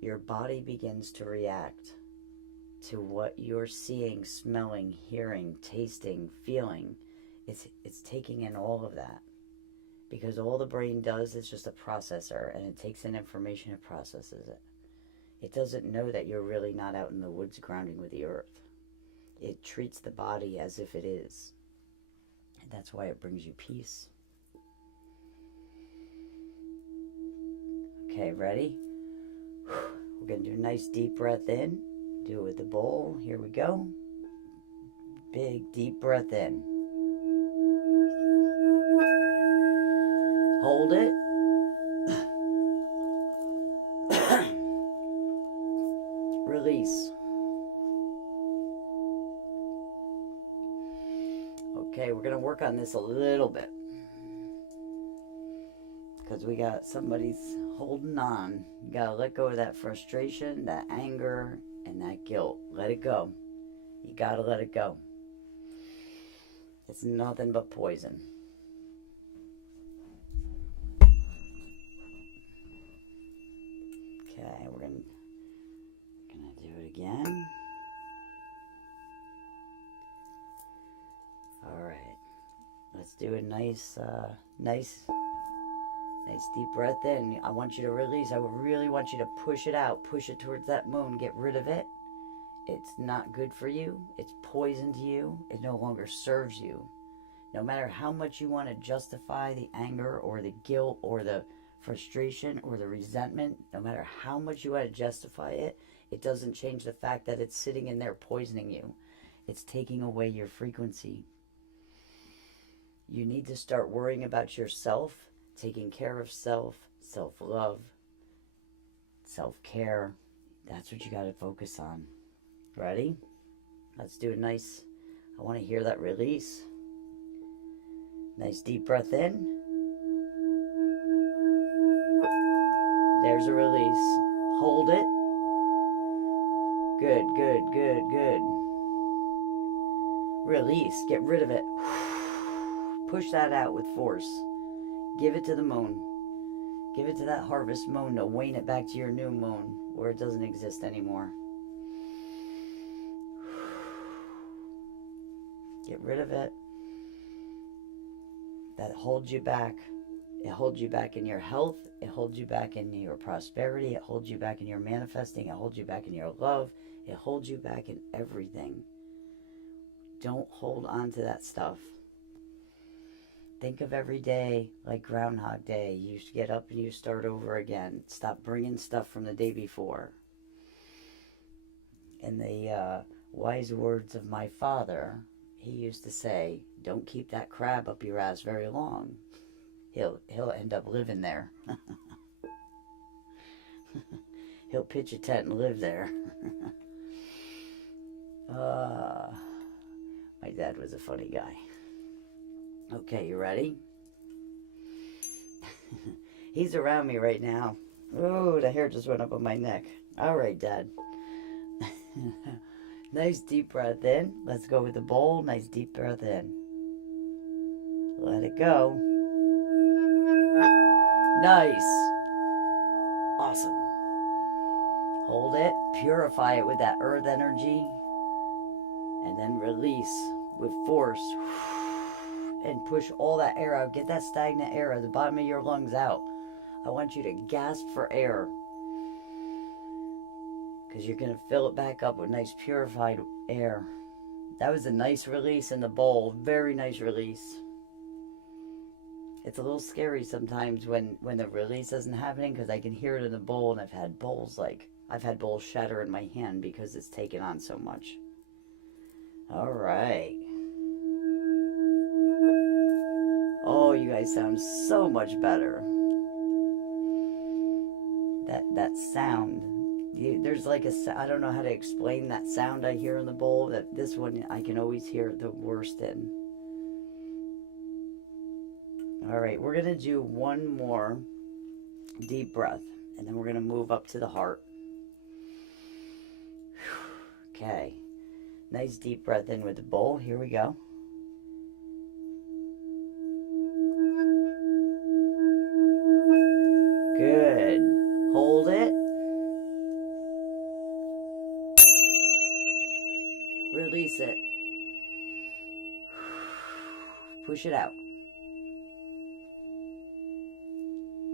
your body begins to react to what you're seeing, smelling, hearing, tasting, feeling. It's taking in all of that, because all the brain does is just a processor, and it takes in information and processes it. It doesn't know that you're really not out in the woods grounding with the earth. It treats the body as if it is. And that's why it brings you peace. Okay, ready? We're going to do a nice deep breath in. Do it with the bowl. Here we go. Big deep breath in. Hold it. Release. Okay, we're going to work on this a little bit, because we got somebody's holding on. You got to let go of that frustration, that anger, and that guilt. Let it go. You got to let it go. It's nothing but poison. Okay, we're gonna do it again. All right, let's do a nice deep breath in. I want you to release. I really want you to push it out. Push it towards that moon. Get rid of it. It's not good for you. It's poison to you. It no longer serves you. No matter how much you want to justify the anger or the guilt or the frustration or the resentment, no matter how much you want to justify it, it doesn't change the fact that it's sitting in there poisoning you. It's taking away your frequency. You need to start worrying about yourself, taking care of self, self-love, self-care. That's what you got to focus on. Ready? Let's do a nice, I want to hear that release. Nice deep breath in. There's a release. Hold it. Good, good, good, good. Release. Get rid of it. Push that out with force. Give it to the moon. Give it to that harvest moon to wane it back to your new moon where it doesn't exist anymore. Get rid of it. That holds you back. It holds you back in your health. It holds you back in your prosperity. It holds you back in your manifesting. It holds you back in your love. It holds you back in everything. Don't hold on to that stuff. Think of every day like Groundhog Day. You get up and you start over again. Stop bringing stuff from the day before. In the wise words of my father, he used to say, don't keep that crab up your ass very long. He'll end up living there. He'll pitch a tent and live there. My dad was a funny guy. Okay, you ready? He's around me right now. Oh, the hair just went up on my neck. All right, Dad. Nice deep breath in. Let's go with the bowl. Nice deep breath in. Let it go. Nice. Awesome. Hold it. Purify it with that earth energy. And then release with force. And push all that air out. Get that stagnant air at the bottom of your lungs out. I want you to gasp for air. Because you're going to fill it back up with nice purified air. That was a nice release in the bowl. Very nice release. It's a little scary sometimes when the release isn't happening, because I can hear it in the bowl, and I've had bowls shatter in my hand because it's taken on so much. All right. Oh, you guys sound so much better. That sound. There's like I don't know how to explain that sound I hear in the bowl. That this one I can always hear the worst in. All right, we're going to do one more deep breath, and then we're going to move up to the heart. Okay, nice deep breath in with the bowl. Here we go. Good. Hold it. Release it. Push it out.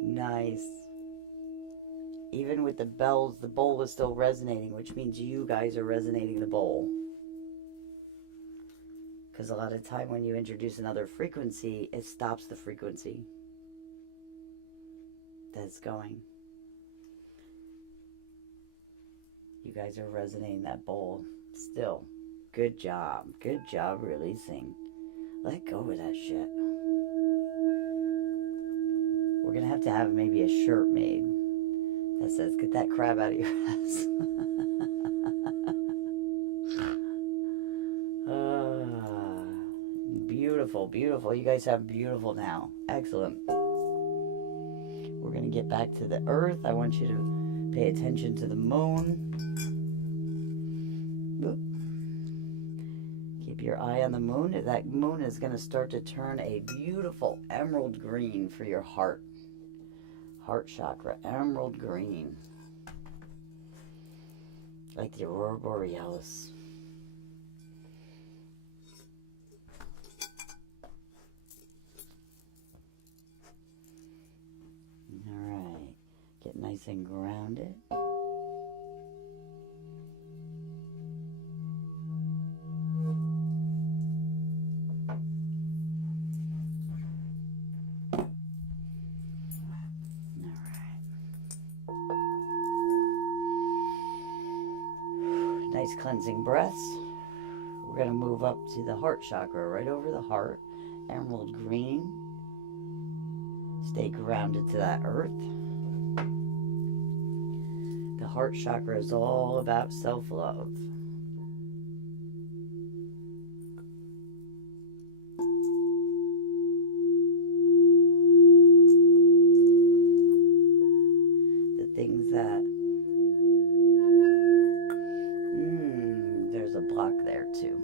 Nice. Even with the bells, the bowl is still resonating, which means you guys are resonating the bowl. Because a lot of time when you introduce another frequency, it stops the frequency that's going. You guys are resonating that bowl still. Good job. Good job releasing. Let go of that shit. We're going to have maybe a shirt made that says, get that crap out of your ass. Beautiful, beautiful. You guys have beautiful now. Excellent. We're going to get back to the earth. I want you to pay attention to the moon. Keep your eye on the moon. That moon is going to start to turn a beautiful emerald green for your heart. Heart chakra, emerald green. Like the aurora borealis. Alright. Get nice and grounded. Nice cleansing breaths. We're going to move up to the heart chakra, right over the heart. Emerald green. Stay grounded to that earth. The heart chakra is all about self-love. The things that there's a block there too.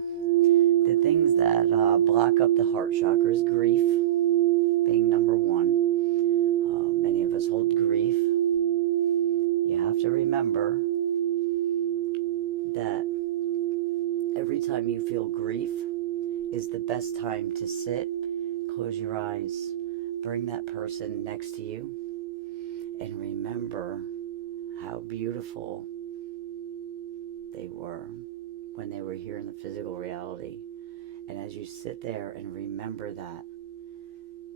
The things that block up the heart chakra is grief, being number one. Many of us hold grief. You have to remember that every time you feel grief is the best time to sit, close your eyes, bring that person next to you, and remember how beautiful they were when they were here in the physical reality. And as you sit there and remember that,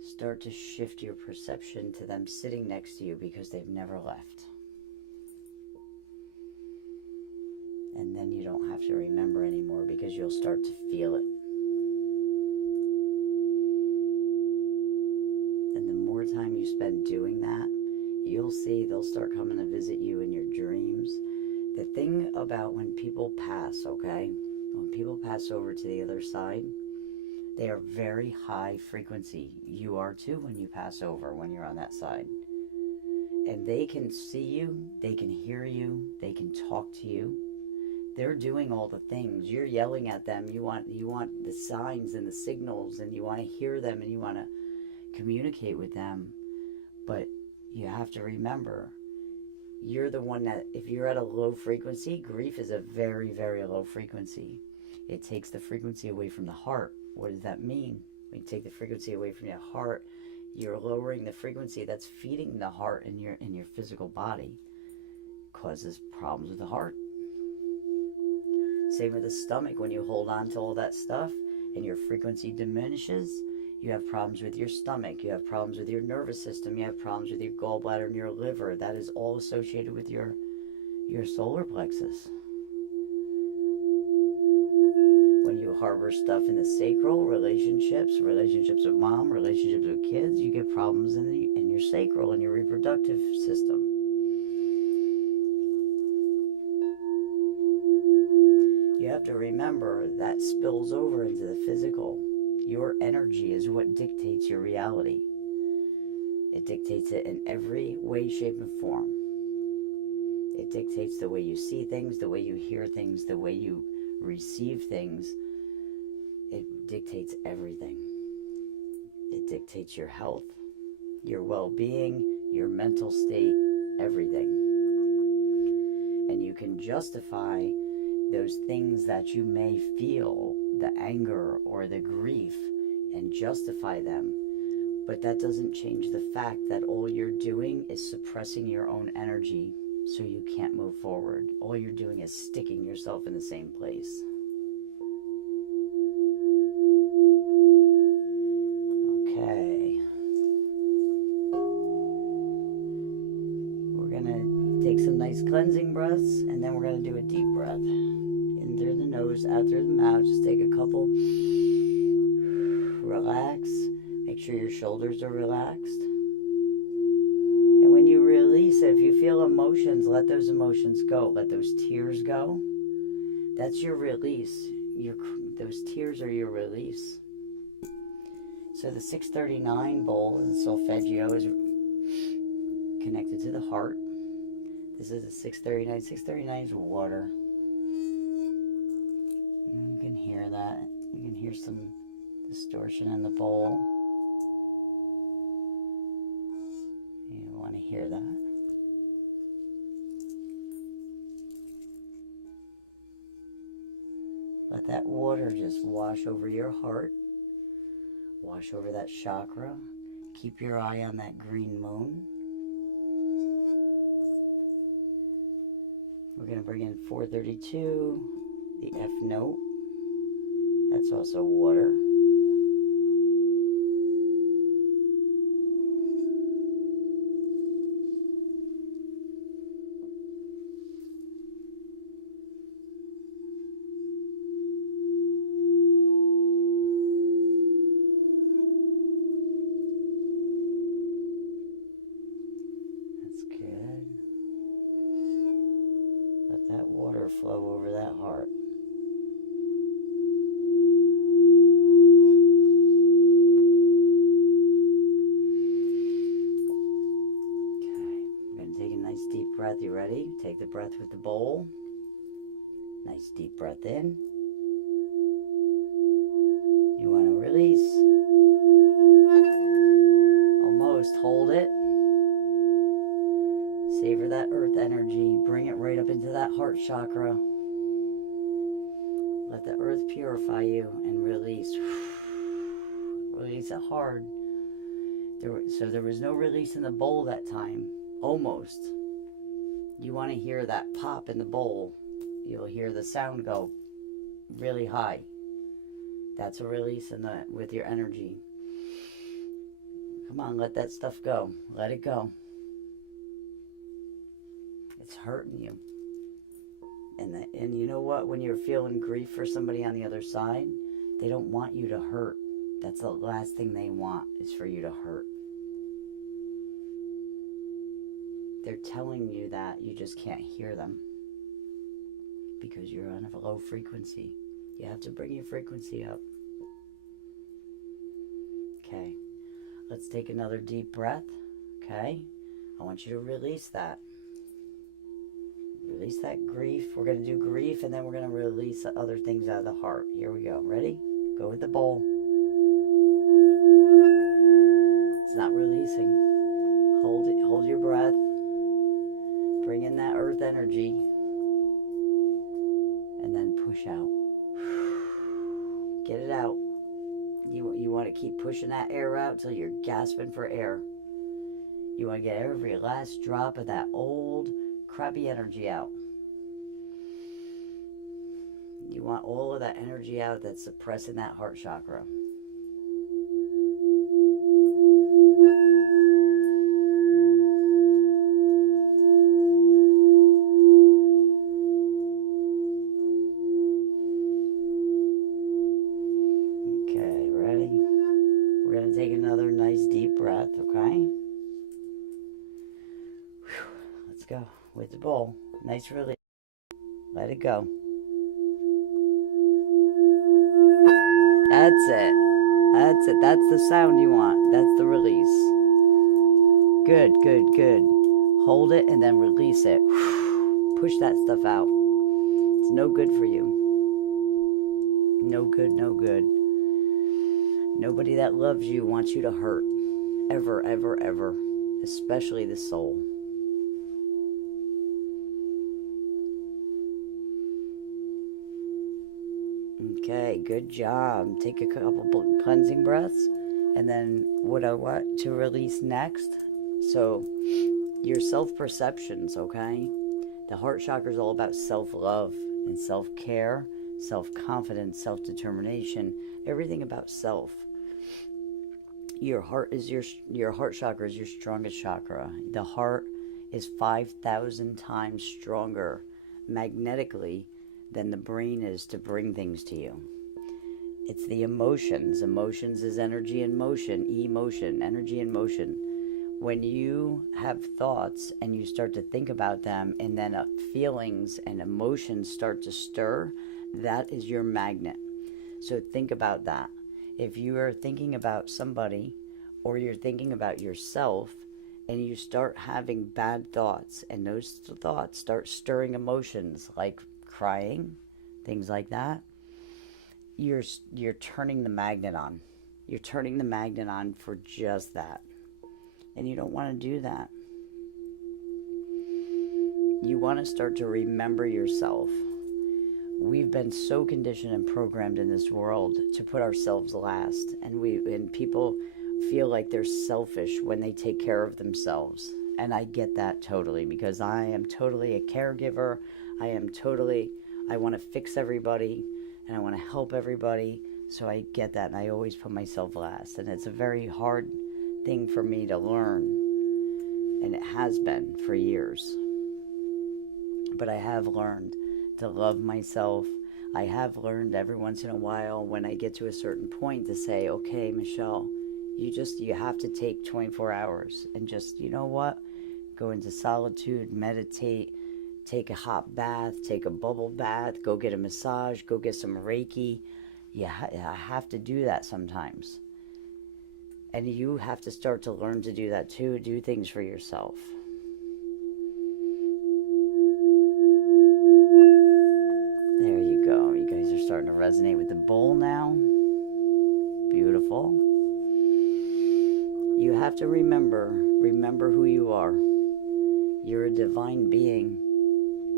start to shift your perception to them sitting next to you because they've never left. And then you don't have to remember anymore because you'll start to feel it. And the more time you spend doing that, you'll see they'll start coming to visit you in your dreams. The thing about when people pass, okay? When people pass over to the other side, they are very high frequency. You are too when you pass over, when you're on that side. And they can see you, they can hear you, they can talk to you. They're doing all the things. You're yelling at them. You want the signs and the signals, and you want to hear them, and you want to communicate with them. But you have to remember, you're the one that, if you're at a low frequency, grief is a very, very low frequency. It takes the frequency away from the heart. What does that mean? When you take the frequency away from your heart, you're lowering the frequency that's feeding the heart in your physical body. Causes problems with the heart. Same with the stomach. When you hold on to all that stuff and your frequency diminishes, you have problems with your stomach. You have problems with your nervous system. You have problems with your gallbladder and your liver. That is all associated with your solar plexus. When you harbor stuff in the sacral, relationships with mom, relationships with kids, you get problems in your sacral and your reproductive system. You have to remember that spills over into the physical. Your energy is what dictates your reality. It dictates it in every way, shape, and form. It dictates the way you see things, the way you hear things, the way you receive things. It dictates everything. It dictates your health, your well-being, your mental state, everything. And you can justify those things that you may feel, the anger or the grief, and justify them. But that doesn't change the fact that all you're doing is suppressing your own energy so you can't move forward. All you're doing is sticking yourself in the same place. Okay. We're going to take some nice cleansing breaths, and then we're going to do a deep breath. In through the nose, out through the mouth. Just take a couple. Relax. Make sure your shoulders are relaxed. And when you release it, if you feel emotions, let those emotions go. Let those tears go. That's your release. Those tears are your release. So the 639 bowl, the solfeggio, is connected to the heart. This is a 639. 639 is water. You can hear that. You can hear some distortion in the bowl. You want to hear that. Let that water just wash over your heart. Wash over that chakra. Keep your eye on that green moon. We're going to bring in 432, the F note. That's also water. That water flow over that heart. Okay, I'm going to take a nice deep breath. You ready? Take the breath with the bowl. Nice deep breath in. You want to release. Almost. Hold it. Savor that earth energy. Bring it right up into that heart chakra. Let the earth purify you and release. Release it hard. So there was no release in the bowl that time. Almost. You want to hear that pop in the bowl. You'll hear the sound go really high. That's a release with your energy. Come on, let that stuff go. Let it go. It's hurting you. And you know what? When you're feeling grief for somebody on the other side, they don't want you to hurt. That's the last thing they want, is for you to hurt. They're telling you that, you just can't hear them. Because you're on a low frequency. You have to bring your frequency up. Okay. Let's take another deep breath. Okay. I want you to release that. Release that grief. We're going to do grief, and then we're going to release the other things out of the heart. Here we go. Ready? Go with the bowl. It's not releasing. Hold it. Hold your breath. Bring in that earth energy. And then push out. Get it out. You want to keep pushing that air out till you're gasping for air. You want to get every last drop of that old crappy energy out. You want all of that energy out that's suppressing that heart chakra. Okay, ready? We're going to take another nice deep breath, okay? Whew. Let's go. With the bowl. Nice release. Let it go. That's it. That's it. That's the sound you want. That's the release. Good, good, good. Hold it and then release it. Push that stuff out. It's no good for you. No good, no good. Nobody that loves you wants you to hurt. Ever, ever, ever. Especially the soul. Okay, good job. Take a couple cleansing breaths. And then what I want to release next. So, your self-perceptions, okay? The heart chakra is all about self-love and self-care, self-confidence, self-determination, everything about self. Your heart chakra is your strongest chakra. The heart is 5,000 times stronger magnetically than the brain is to bring things to you. It's the emotions. Emotions is energy in motion. Emotion, energy in motion. When you have thoughts and you start to think about them, and then feelings and emotions start to stir, that is your magnet. So think about that. If you are thinking about somebody, or you're thinking about yourself, and you start having bad thoughts, and those thoughts start stirring emotions like crying, things like that, you're turning the magnet on. You're turning the magnet on for just that. And you don't want to do that. You want to start to remember yourself. We've been so conditioned and programmed in this world to put ourselves last, and people feel like they're selfish when they take care of themselves. And I get that totally, because I am totally a caregiver. I want to fix everybody, and I want to help everybody. So I get that, and I always put myself last. And it's a very hard thing for me to learn, and it has been for years. But I have learned to love myself. I have learned every once in a while, when I get to a certain point, to say, okay, Michelle, you have to take 24 hours and just, you know what, go into solitude, meditate, take a hot bath, take a bubble bath, go get a massage, go get some Reiki. I have to do that sometimes. And you have to start to learn to do that too. Do things for yourself. There you go. You guys are starting to resonate with the bowl now. Beautiful. You have to remember who you are. You're a divine being.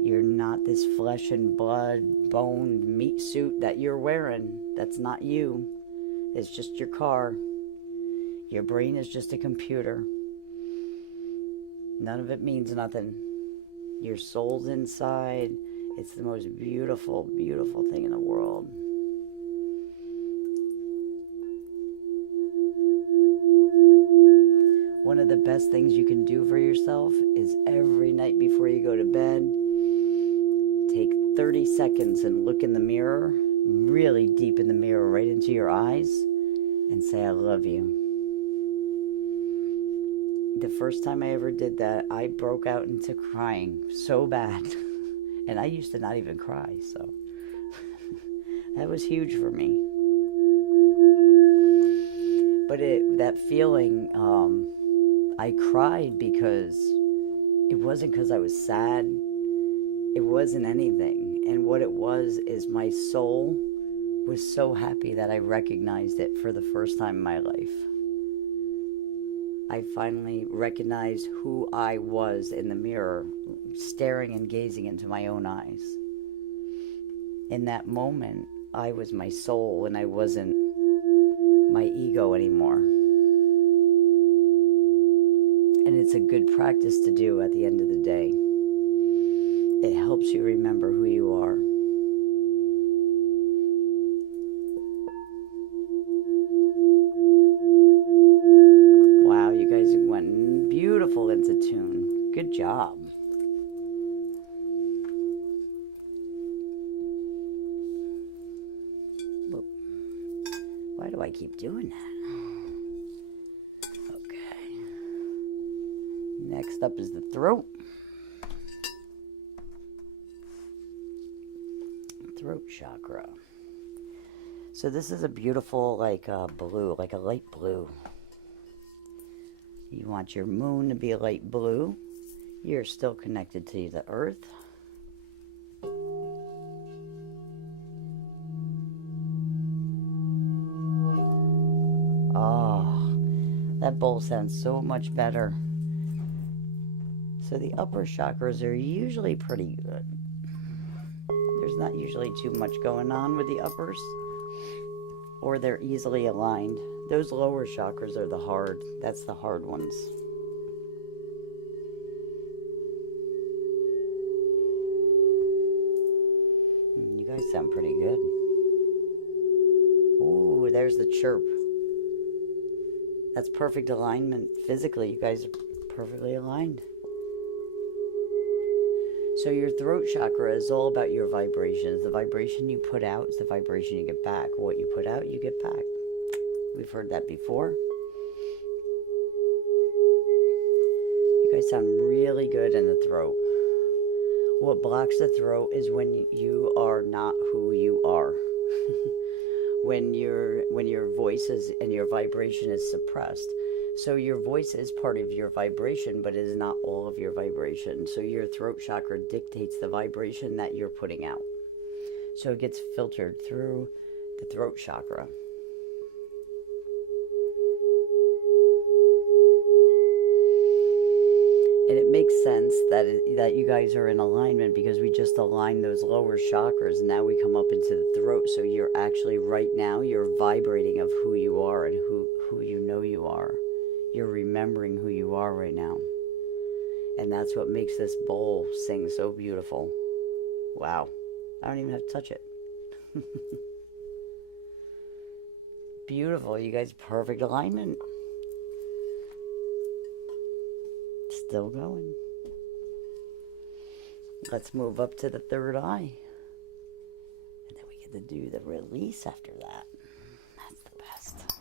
You're not this flesh and blood, bone, meat suit that you're wearing. That's not you. It's just your car. Your brain is just a computer. None of it means nothing. Your soul's inside. It's the most beautiful, beautiful thing in the world. One of the best things you can do for yourself is every night before you go to bed, take 30 seconds and look in the mirror, really deep in the mirror, right into your eyes, and say, I love you. The first time I ever did that, I broke out into crying so bad. And I used to not even cry, so that was huge for me. But that feeling, I cried because it wasn't because I was sad. It wasn't anything. And what it was is my soul was so happy that I recognized it for the first time in my life. I finally recognized who I was in the mirror, staring and gazing into my own eyes. In that moment, I was my soul and I wasn't my ego anymore. And it's a good practice to do at the end of the day. It helps you remember who you are. Wow, you guys went beautiful into tune. Good job. Why do I keep doing that? Okay. Next up is the throat. Throat chakra. So this is a beautiful, blue, like a light blue. You want your moon to be a light blue. You're still connected to the earth. Oh, that bowl sounds so much better. So the upper chakras are usually pretty good. There's not usually too much going on with the uppers, or they're easily aligned. Those lower chakras are that's the hard ones. You guys sound pretty good. Ooh, there's the chirp. That's perfect alignment. Physically, you guys are perfectly aligned. So your throat chakra is all about your vibrations. The vibration you put out is the vibration you get back. What you put out, you get back. We've heard that before. You guys sound really good in the throat. What blocks the throat is when you are not who you are. when your voice is and your vibration is suppressed. So your voice is part of your vibration, but it is not all of your vibration. So your throat chakra dictates the vibration that you're putting out. So it gets filtered through the throat chakra. And it makes sense that you guys are in alignment, because we just aligned those lower chakras, and now we come up into the throat. So you're actually, right now, you're vibrating of who you are and who you know you are. You're remembering who you are right now. And that's what makes this bowl sing so beautiful. Wow. I don't even have to touch it. Beautiful. You guys, perfect alignment. Still going. Let's move up to the third eye. And then we get to do the release after that. That's the best.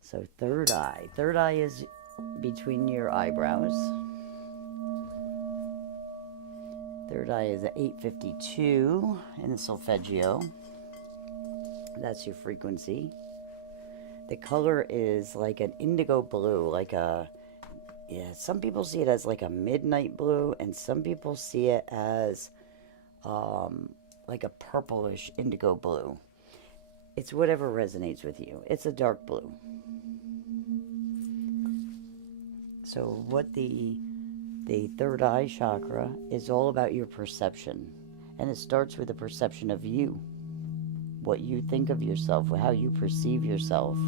So third eye. Third eye is between your eyebrows. Third eye is at 852 in the solfeggio. That's your frequency. The color is like an indigo blue, some people see it as like a midnight blue, and some people see it as like a purplish indigo blue. It's whatever resonates with you. It's a dark blue. So what the third eye chakra is all about your perception. And it starts with the perception of you. What you think of yourself, how you perceive yourself.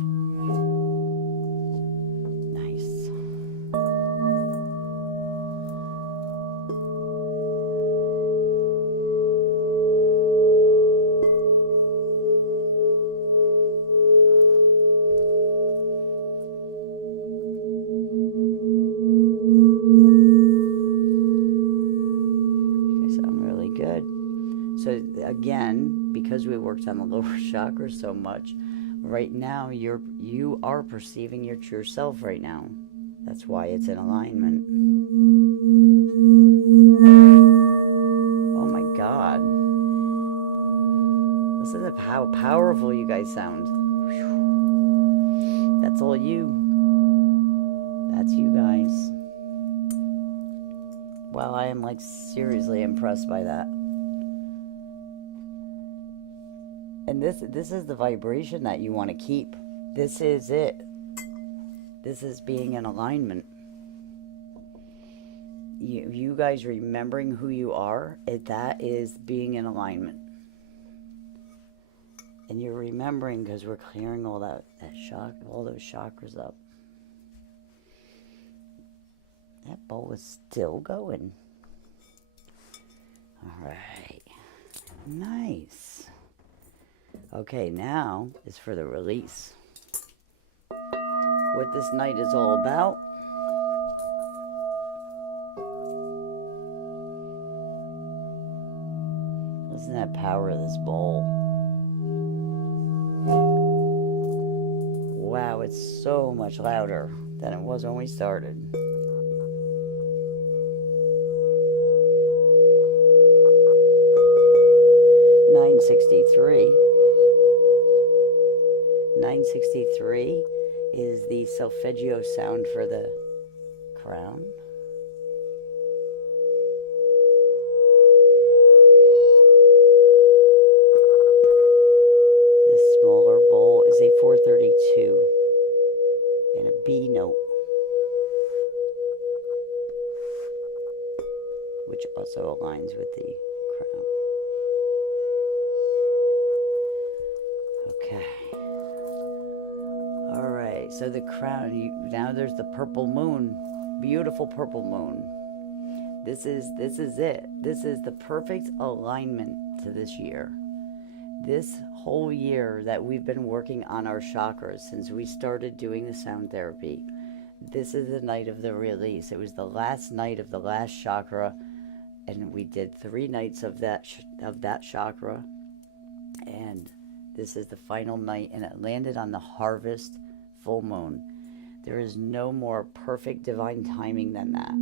Again, because we worked on the lower chakras so much, right now you are perceiving your true self right now. That's why it's in alignment. Oh my God. Listen to how powerful you guys sound. That's all you. That's you guys. Wow, I am seriously impressed by that. And this is the vibration that you want to keep. This is it. This is being in alignment. You guys remembering who you are, that is being in alignment. And you're remembering because we're clearing all all those chakras up. That bowl is still going. All right. Nice. Okay, now is for the release. What this night is all about. Listen to that power of this bowl. Wow, it's so much louder than it was when we started. $963. 963 is the solfeggio sound for the crown. The smaller bowl is a 432 and a B note, which also aligns with the crown. Okay, so the crown, now there's the purple moon. Beautiful purple moon. This is it. This is the perfect alignment to this year. This whole year that we've been working on our chakras since we started doing the sound therapy, this is the night of the release. It was the last night of the last chakra, and we did 3 nights of that chakra, and this is the final night, and it landed on the harvest full moon. There is no more perfect divine timing than that.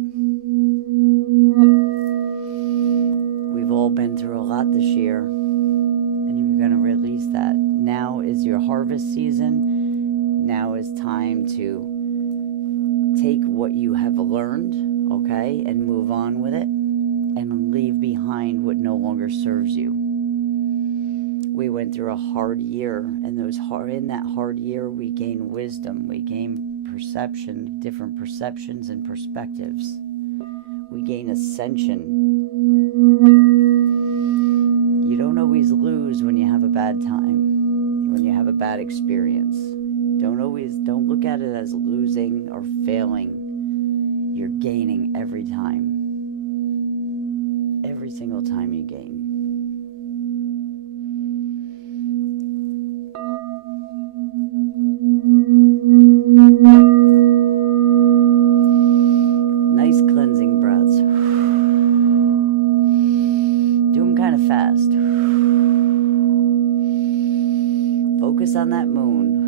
We've all been through a lot this year, and you're going to release that. Now is your harvest season. Now is time to take what you have learned, okay, and move on with it, and leave behind what no longer serves you. We went through a hard year, and in that hard year we gained wisdom, we gained perception, different perceptions and perspectives. We gain ascension. You don't always lose when you have a bad time, when you have a bad experience. Don't look at it as losing or failing. You're gaining every time. Every single time you gain. Nice cleansing breaths. Do them kind of fast. Focus on that moon.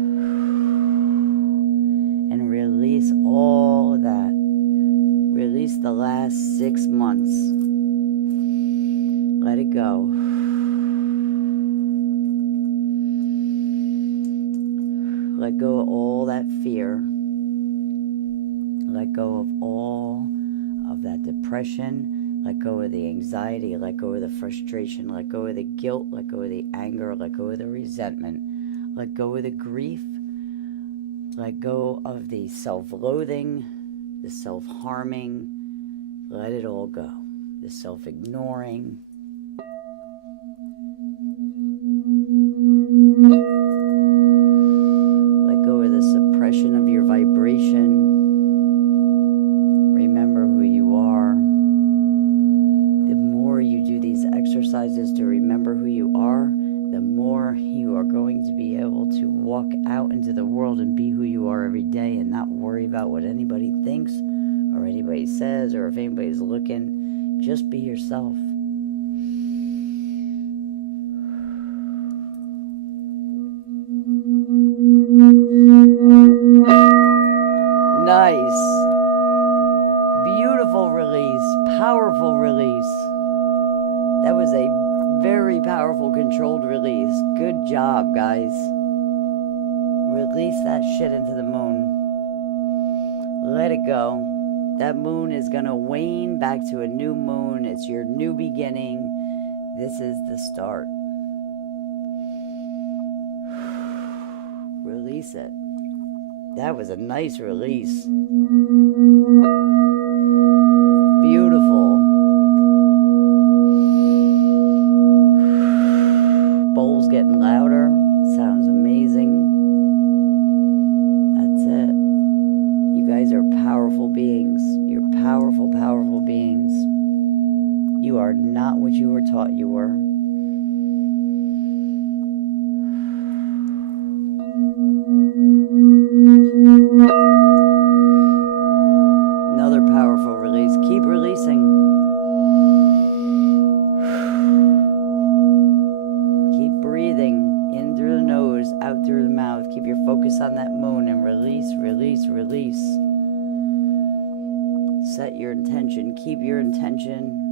And release all of that. Release the last 6 months. Let it go. Let go of all that fear. Let go of all of that depression. Let go of the anxiety. Let go of the frustration. Let go of the guilt. Let go of the anger. Let go of the resentment. Let go of the grief. Let go of the self-loathing, the self-harming. Let it all go. The self-ignoring. Let go of the suppression of your vibration. Remember who you are. The more you do these exercises to remember who you are, the more you are going to be able to walk out into the world and be who you are every day and not worry about what anybody thinks or anybody says or if anybody's looking. Just be yourself. Nice. Beautiful release. Powerful release. That was a very powerful, controlled release. Good job, guys. Release that shit into the moon. Let it go. That moon is going to wane back to a new moon. It's your new beginning. This is the start. Release it. That was a nice release. Beautiful. Bowls getting louder. Sounds amazing. That's it. You guys are powerful beings. You're powerful, powerful beings. You are not what you were taught you were. Another powerful release. Keep releasing. Keep breathing in through the nose, out through the mouth. Keep your focus on that moon and release, release, release. Set your intention. Keep your intention.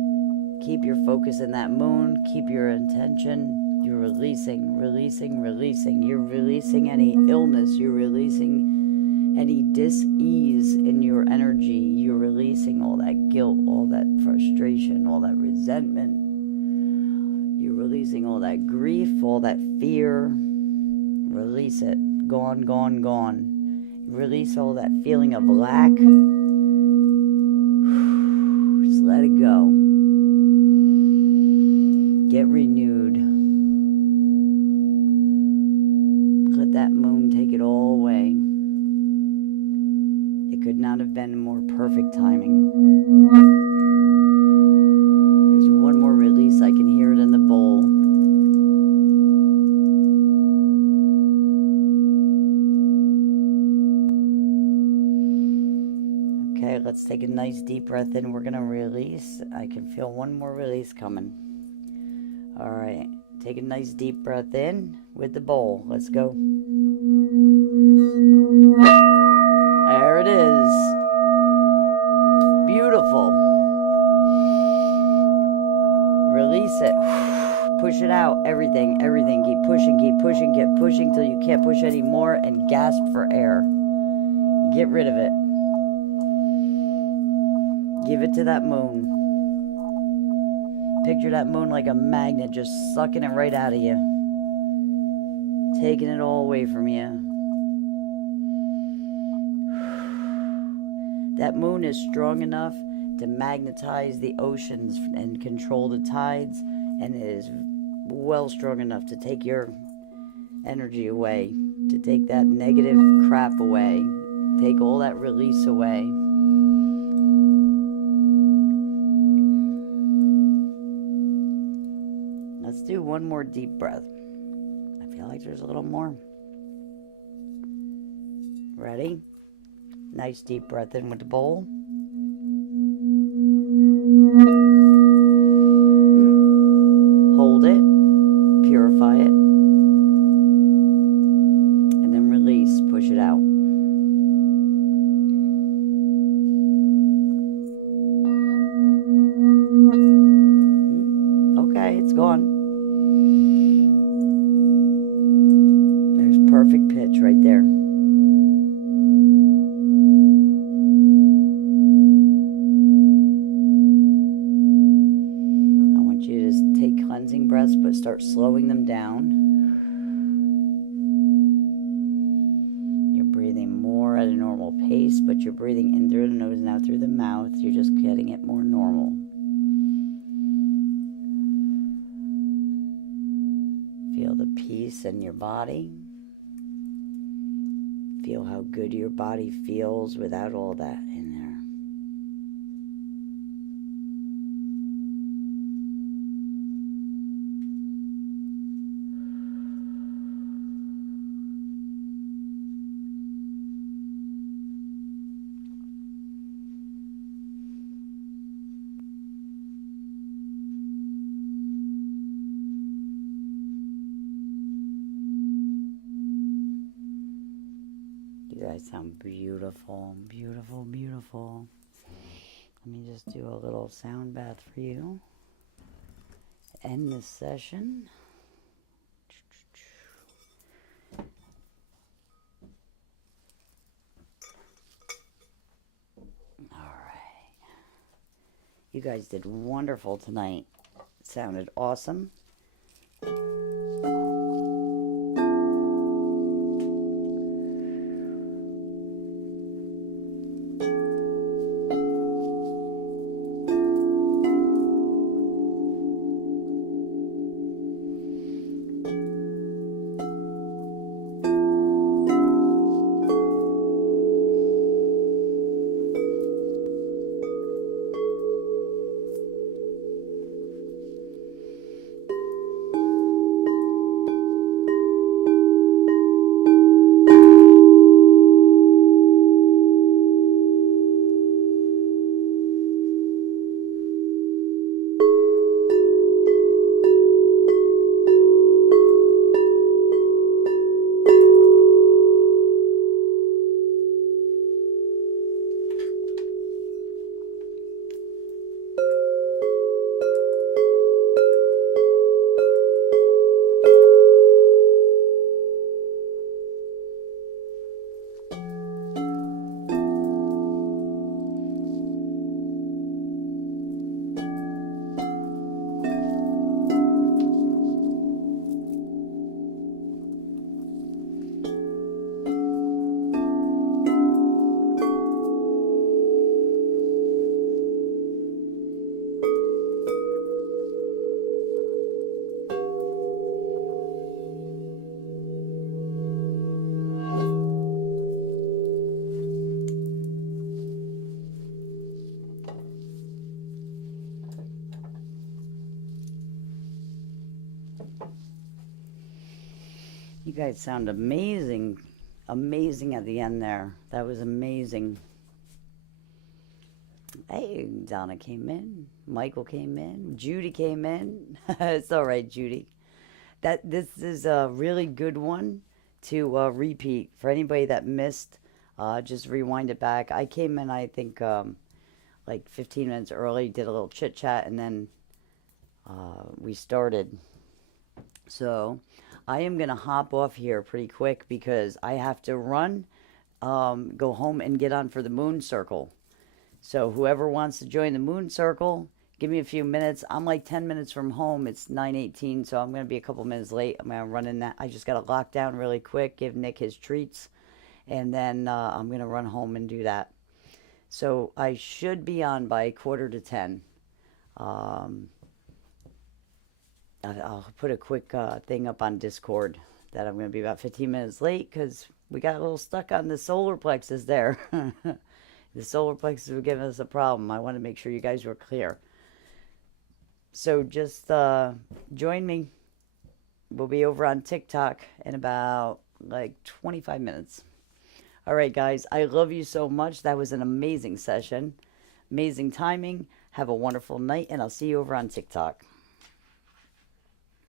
Keep your focus in that moon. Keep your intention. You're releasing, releasing, releasing. You're releasing any illness. You're releasing any dis-ease in your energy. You're releasing all that guilt, all that frustration, all that resentment. You're releasing all that grief, all that fear. Release it. Gone, gone, gone. Release all that feeling of lack. Just let it go. Get renewed. Let that moon take it all away. perfect timing. There's one more release. I can hear it in the bowl. Okay, let's take a nice deep breath in. We're going to release. I can feel one more release coming. All right, take a nice deep breath in with the bowl. Let's go. There it is. Beautiful. Release it. Push it out. Everything. Keep pushing, keep pushing till you can't push anymore and gasp for air. Get rid of it. Give it to that moon. Picture that moon like a magnet, just sucking it right out of you. Taking it all away from you. That moon is strong enough to magnetize the oceans and control the tides, and it is well strong enough to take your energy away, to take that negative crap away, take all that release away. Let's do one more deep breath. I feel like there's a little more. Ready? Nice deep breath in with the bowl. Hold it, purify it, and then release, push it out. Okay, it's gone. There's perfect pitch right there. Breaths, but start slowing them down. You're breathing more at a normal pace, but you're breathing in through the nose and out through the mouth. You're just getting it more normal. Feel the peace in your body. Feel how good your body feels without all that in there. You guys sound beautiful, beautiful, beautiful. Let me just do a little sound bath for you. End this session. All right. You guys did wonderful tonight. It sounded awesome. You guys sound amazing. Amazing at the end there. That was amazing. Hey, Donna came in. Michael came in. Judy came in. It's all right, Judy. This is a really good one to repeat for anybody that missed. Just rewind it back. I came in, I think, like 15 minutes early, did a little chit chat, and then we started. So I am gonna hop off here pretty quick because I have to run, go home, and get on for the moon circle. So whoever wants to join the moon circle, give me a few minutes. I'm like 10 minutes from home. It's 9:18, so I'm going to be a couple minutes late. I'm going to run in that. I just got to lock down really quick, give Nick his treats, and then I'm going to run home and do that. So I should be on by 9:45. I'll put a quick thing up on Discord that I'm going to be about 15 minutes late because we got a little stuck on the solar plexus there. The solar plexus were giving us a problem. I want to make sure you guys were clear. So just join me. We'll be over on TikTok in about like 25 minutes. All right, guys. I love you so much. That was an amazing session. Amazing timing. Have a wonderful night, and I'll see you over on TikTok.